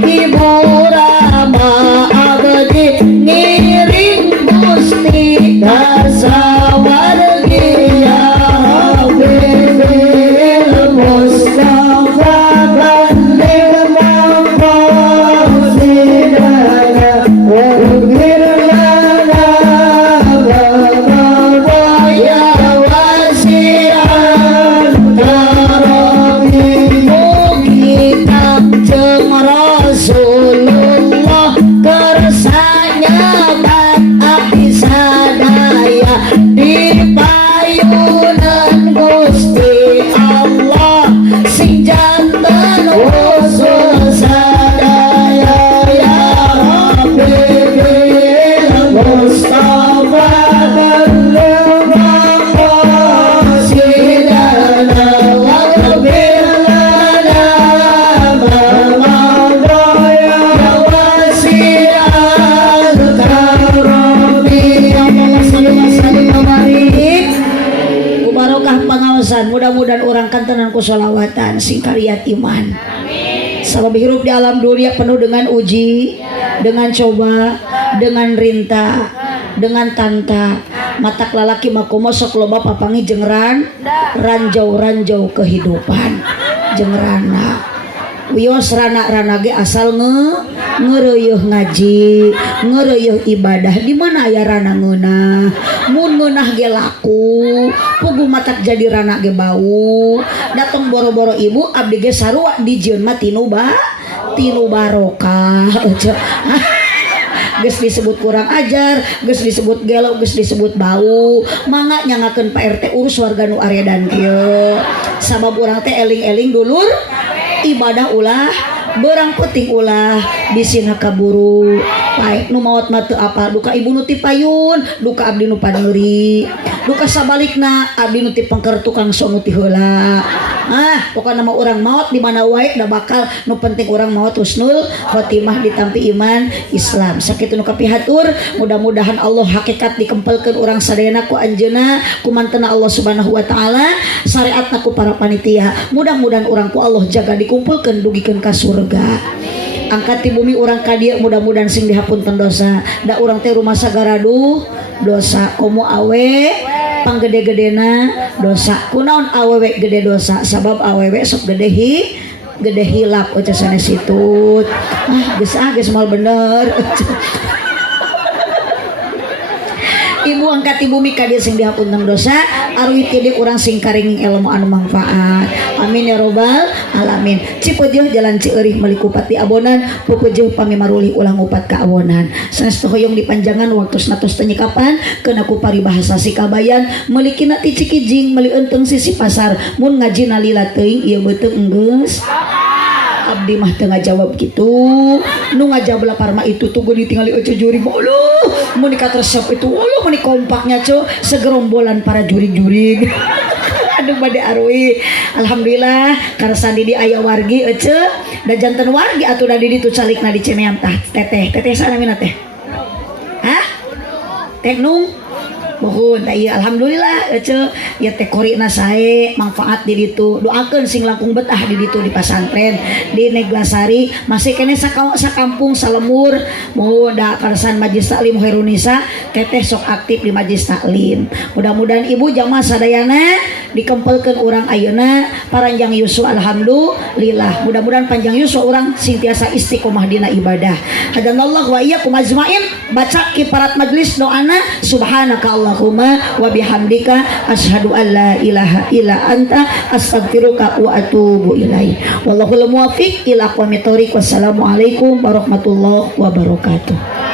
ibu rama abdi ngiring Gusti kasawargi ya Rabbi bil Mustafa balil maqasidana waghfir lana ya wasi'al karami mugi kanjeng Rasulullah kersanya bat abdi sadaya di payunan Gusti Allah sing janten usul sadaya ya Rabbi bil Mustafa balil maqasidana waghfir lana ma madaya wasi'al karami. Allahumma shalli wa sallim wa barik. Ku barokah pangaosan mudah-mudahan orang kantenan ku sholawatan sing kariyat iman. Sabab hirup di alam dunia penuh dengan uji, dengan coba, dengan rintah, dengan tanta. Matak lalaki makumo sok loba papangi jengran ranjau-ranjau kehidupan jengrana wios rana-rana ge asal ngeureuh ngaji, ngeureuh ibadah. Di mana aya rana ngeunah? Mun ngeunah ge laku, pugu matak jadi rana ge bau. Datang boro-boro ibu abdi ge sarua dijieun mah tinu barokah. Geus disebut kurang ajar, geus disebut gelo, geus disebut bau. Mangga nyangakeun Pak RT urus warga nu aredan kieu. Sabab urang teh eling-eling dulur ibadah ulah berang penting ulah bisina kaburu baik nu maot mah teu apa duka ibu nu ti payun, duka abdi nu paneuri, duka sabalikna abdi nu ti pengker tukang sono ti heula. Pokoknya nama orang maut di mana wae da bakal nu penting orang maut husnul khotimah ditampi iman Islam. Sakitu nu kapihatur mudah-mudahan Allah hakikat dikempelkeun urang sadayana ku anjeunna ku mantena Allah Subhanahu wa taala, syariatna ku para panitia. Mudah-mudahan urang ku Allah jaga dikumpulkeun dugikeun ka surga. Angkat di bumi urang ka dieu mudah-mudahan sing dihapunten dosa. Da urang teh rumah sagaraduh dosa komo awe panggede-gedena dosa. Kunaon awewe gede dosa? Sabab awewe sok gede hilap oca sanes situ. Geus mal bener. Ibu angkat di bumi ka dieu sing dihapunten dosa, aruy ti dieu urang sing karinging ilmu anu manfaat. Amin ya robbal alamin. Cipeujeun jalan Cieurih meuli kupat di abonan, pupeujeun pamimaruli ulang upat ka awonan. Sanes hoyong dipanjangan waktosna tos teu nyikapan, keuna ku paribahasa sikabayan, meuli kina ti Cikijing, meuli eunteng sisi pasar. Mun ngaji nalila teuing ieu beuteung enggeus. Abdi mah teu ngajawab kitu. Nu ngajawab lapar mah itu tuh gue ditinggali oce juri boluh. Mun dikatresep itu uluh mun kompaknya co segerombolan para juri-juri. Aduh bade arui. Alhamdulillah karena sandi di aya wargi ece da janten wargi atuh da di ditu calikna di Cineam tah teteh sana mina teh. Hah? Teh Nung Mohon ieu alhamdulillah ece ya teh korina sae manfaat di ditu. Doakeun sing langkung betah di ditu di pasantren di Neglasari masih kene sakampung salemur mohon da karasan Majelis Taklim Khairunisa teteh sok aktif di Majelis Taklim. Mudah-mudahan ibu jamaah sadayana dikempelkeun urang ayeuna paranjang yuswa alhamdulillah. Mudah-mudahan panjang yuswa urang sintiasa istiqomah dina ibadah. Hadanallahu wa iyyakum ajmain. Baca kiparat majelis doana subhanaka Allahumma wa bihamdika asyhadu an la ilaha illa anta astaghfiruka wa atubu ilaik. Wallahul muwaffiq ila aqwamit thoriq. Wassalamualaikum warahmatullahi wabarakatuh.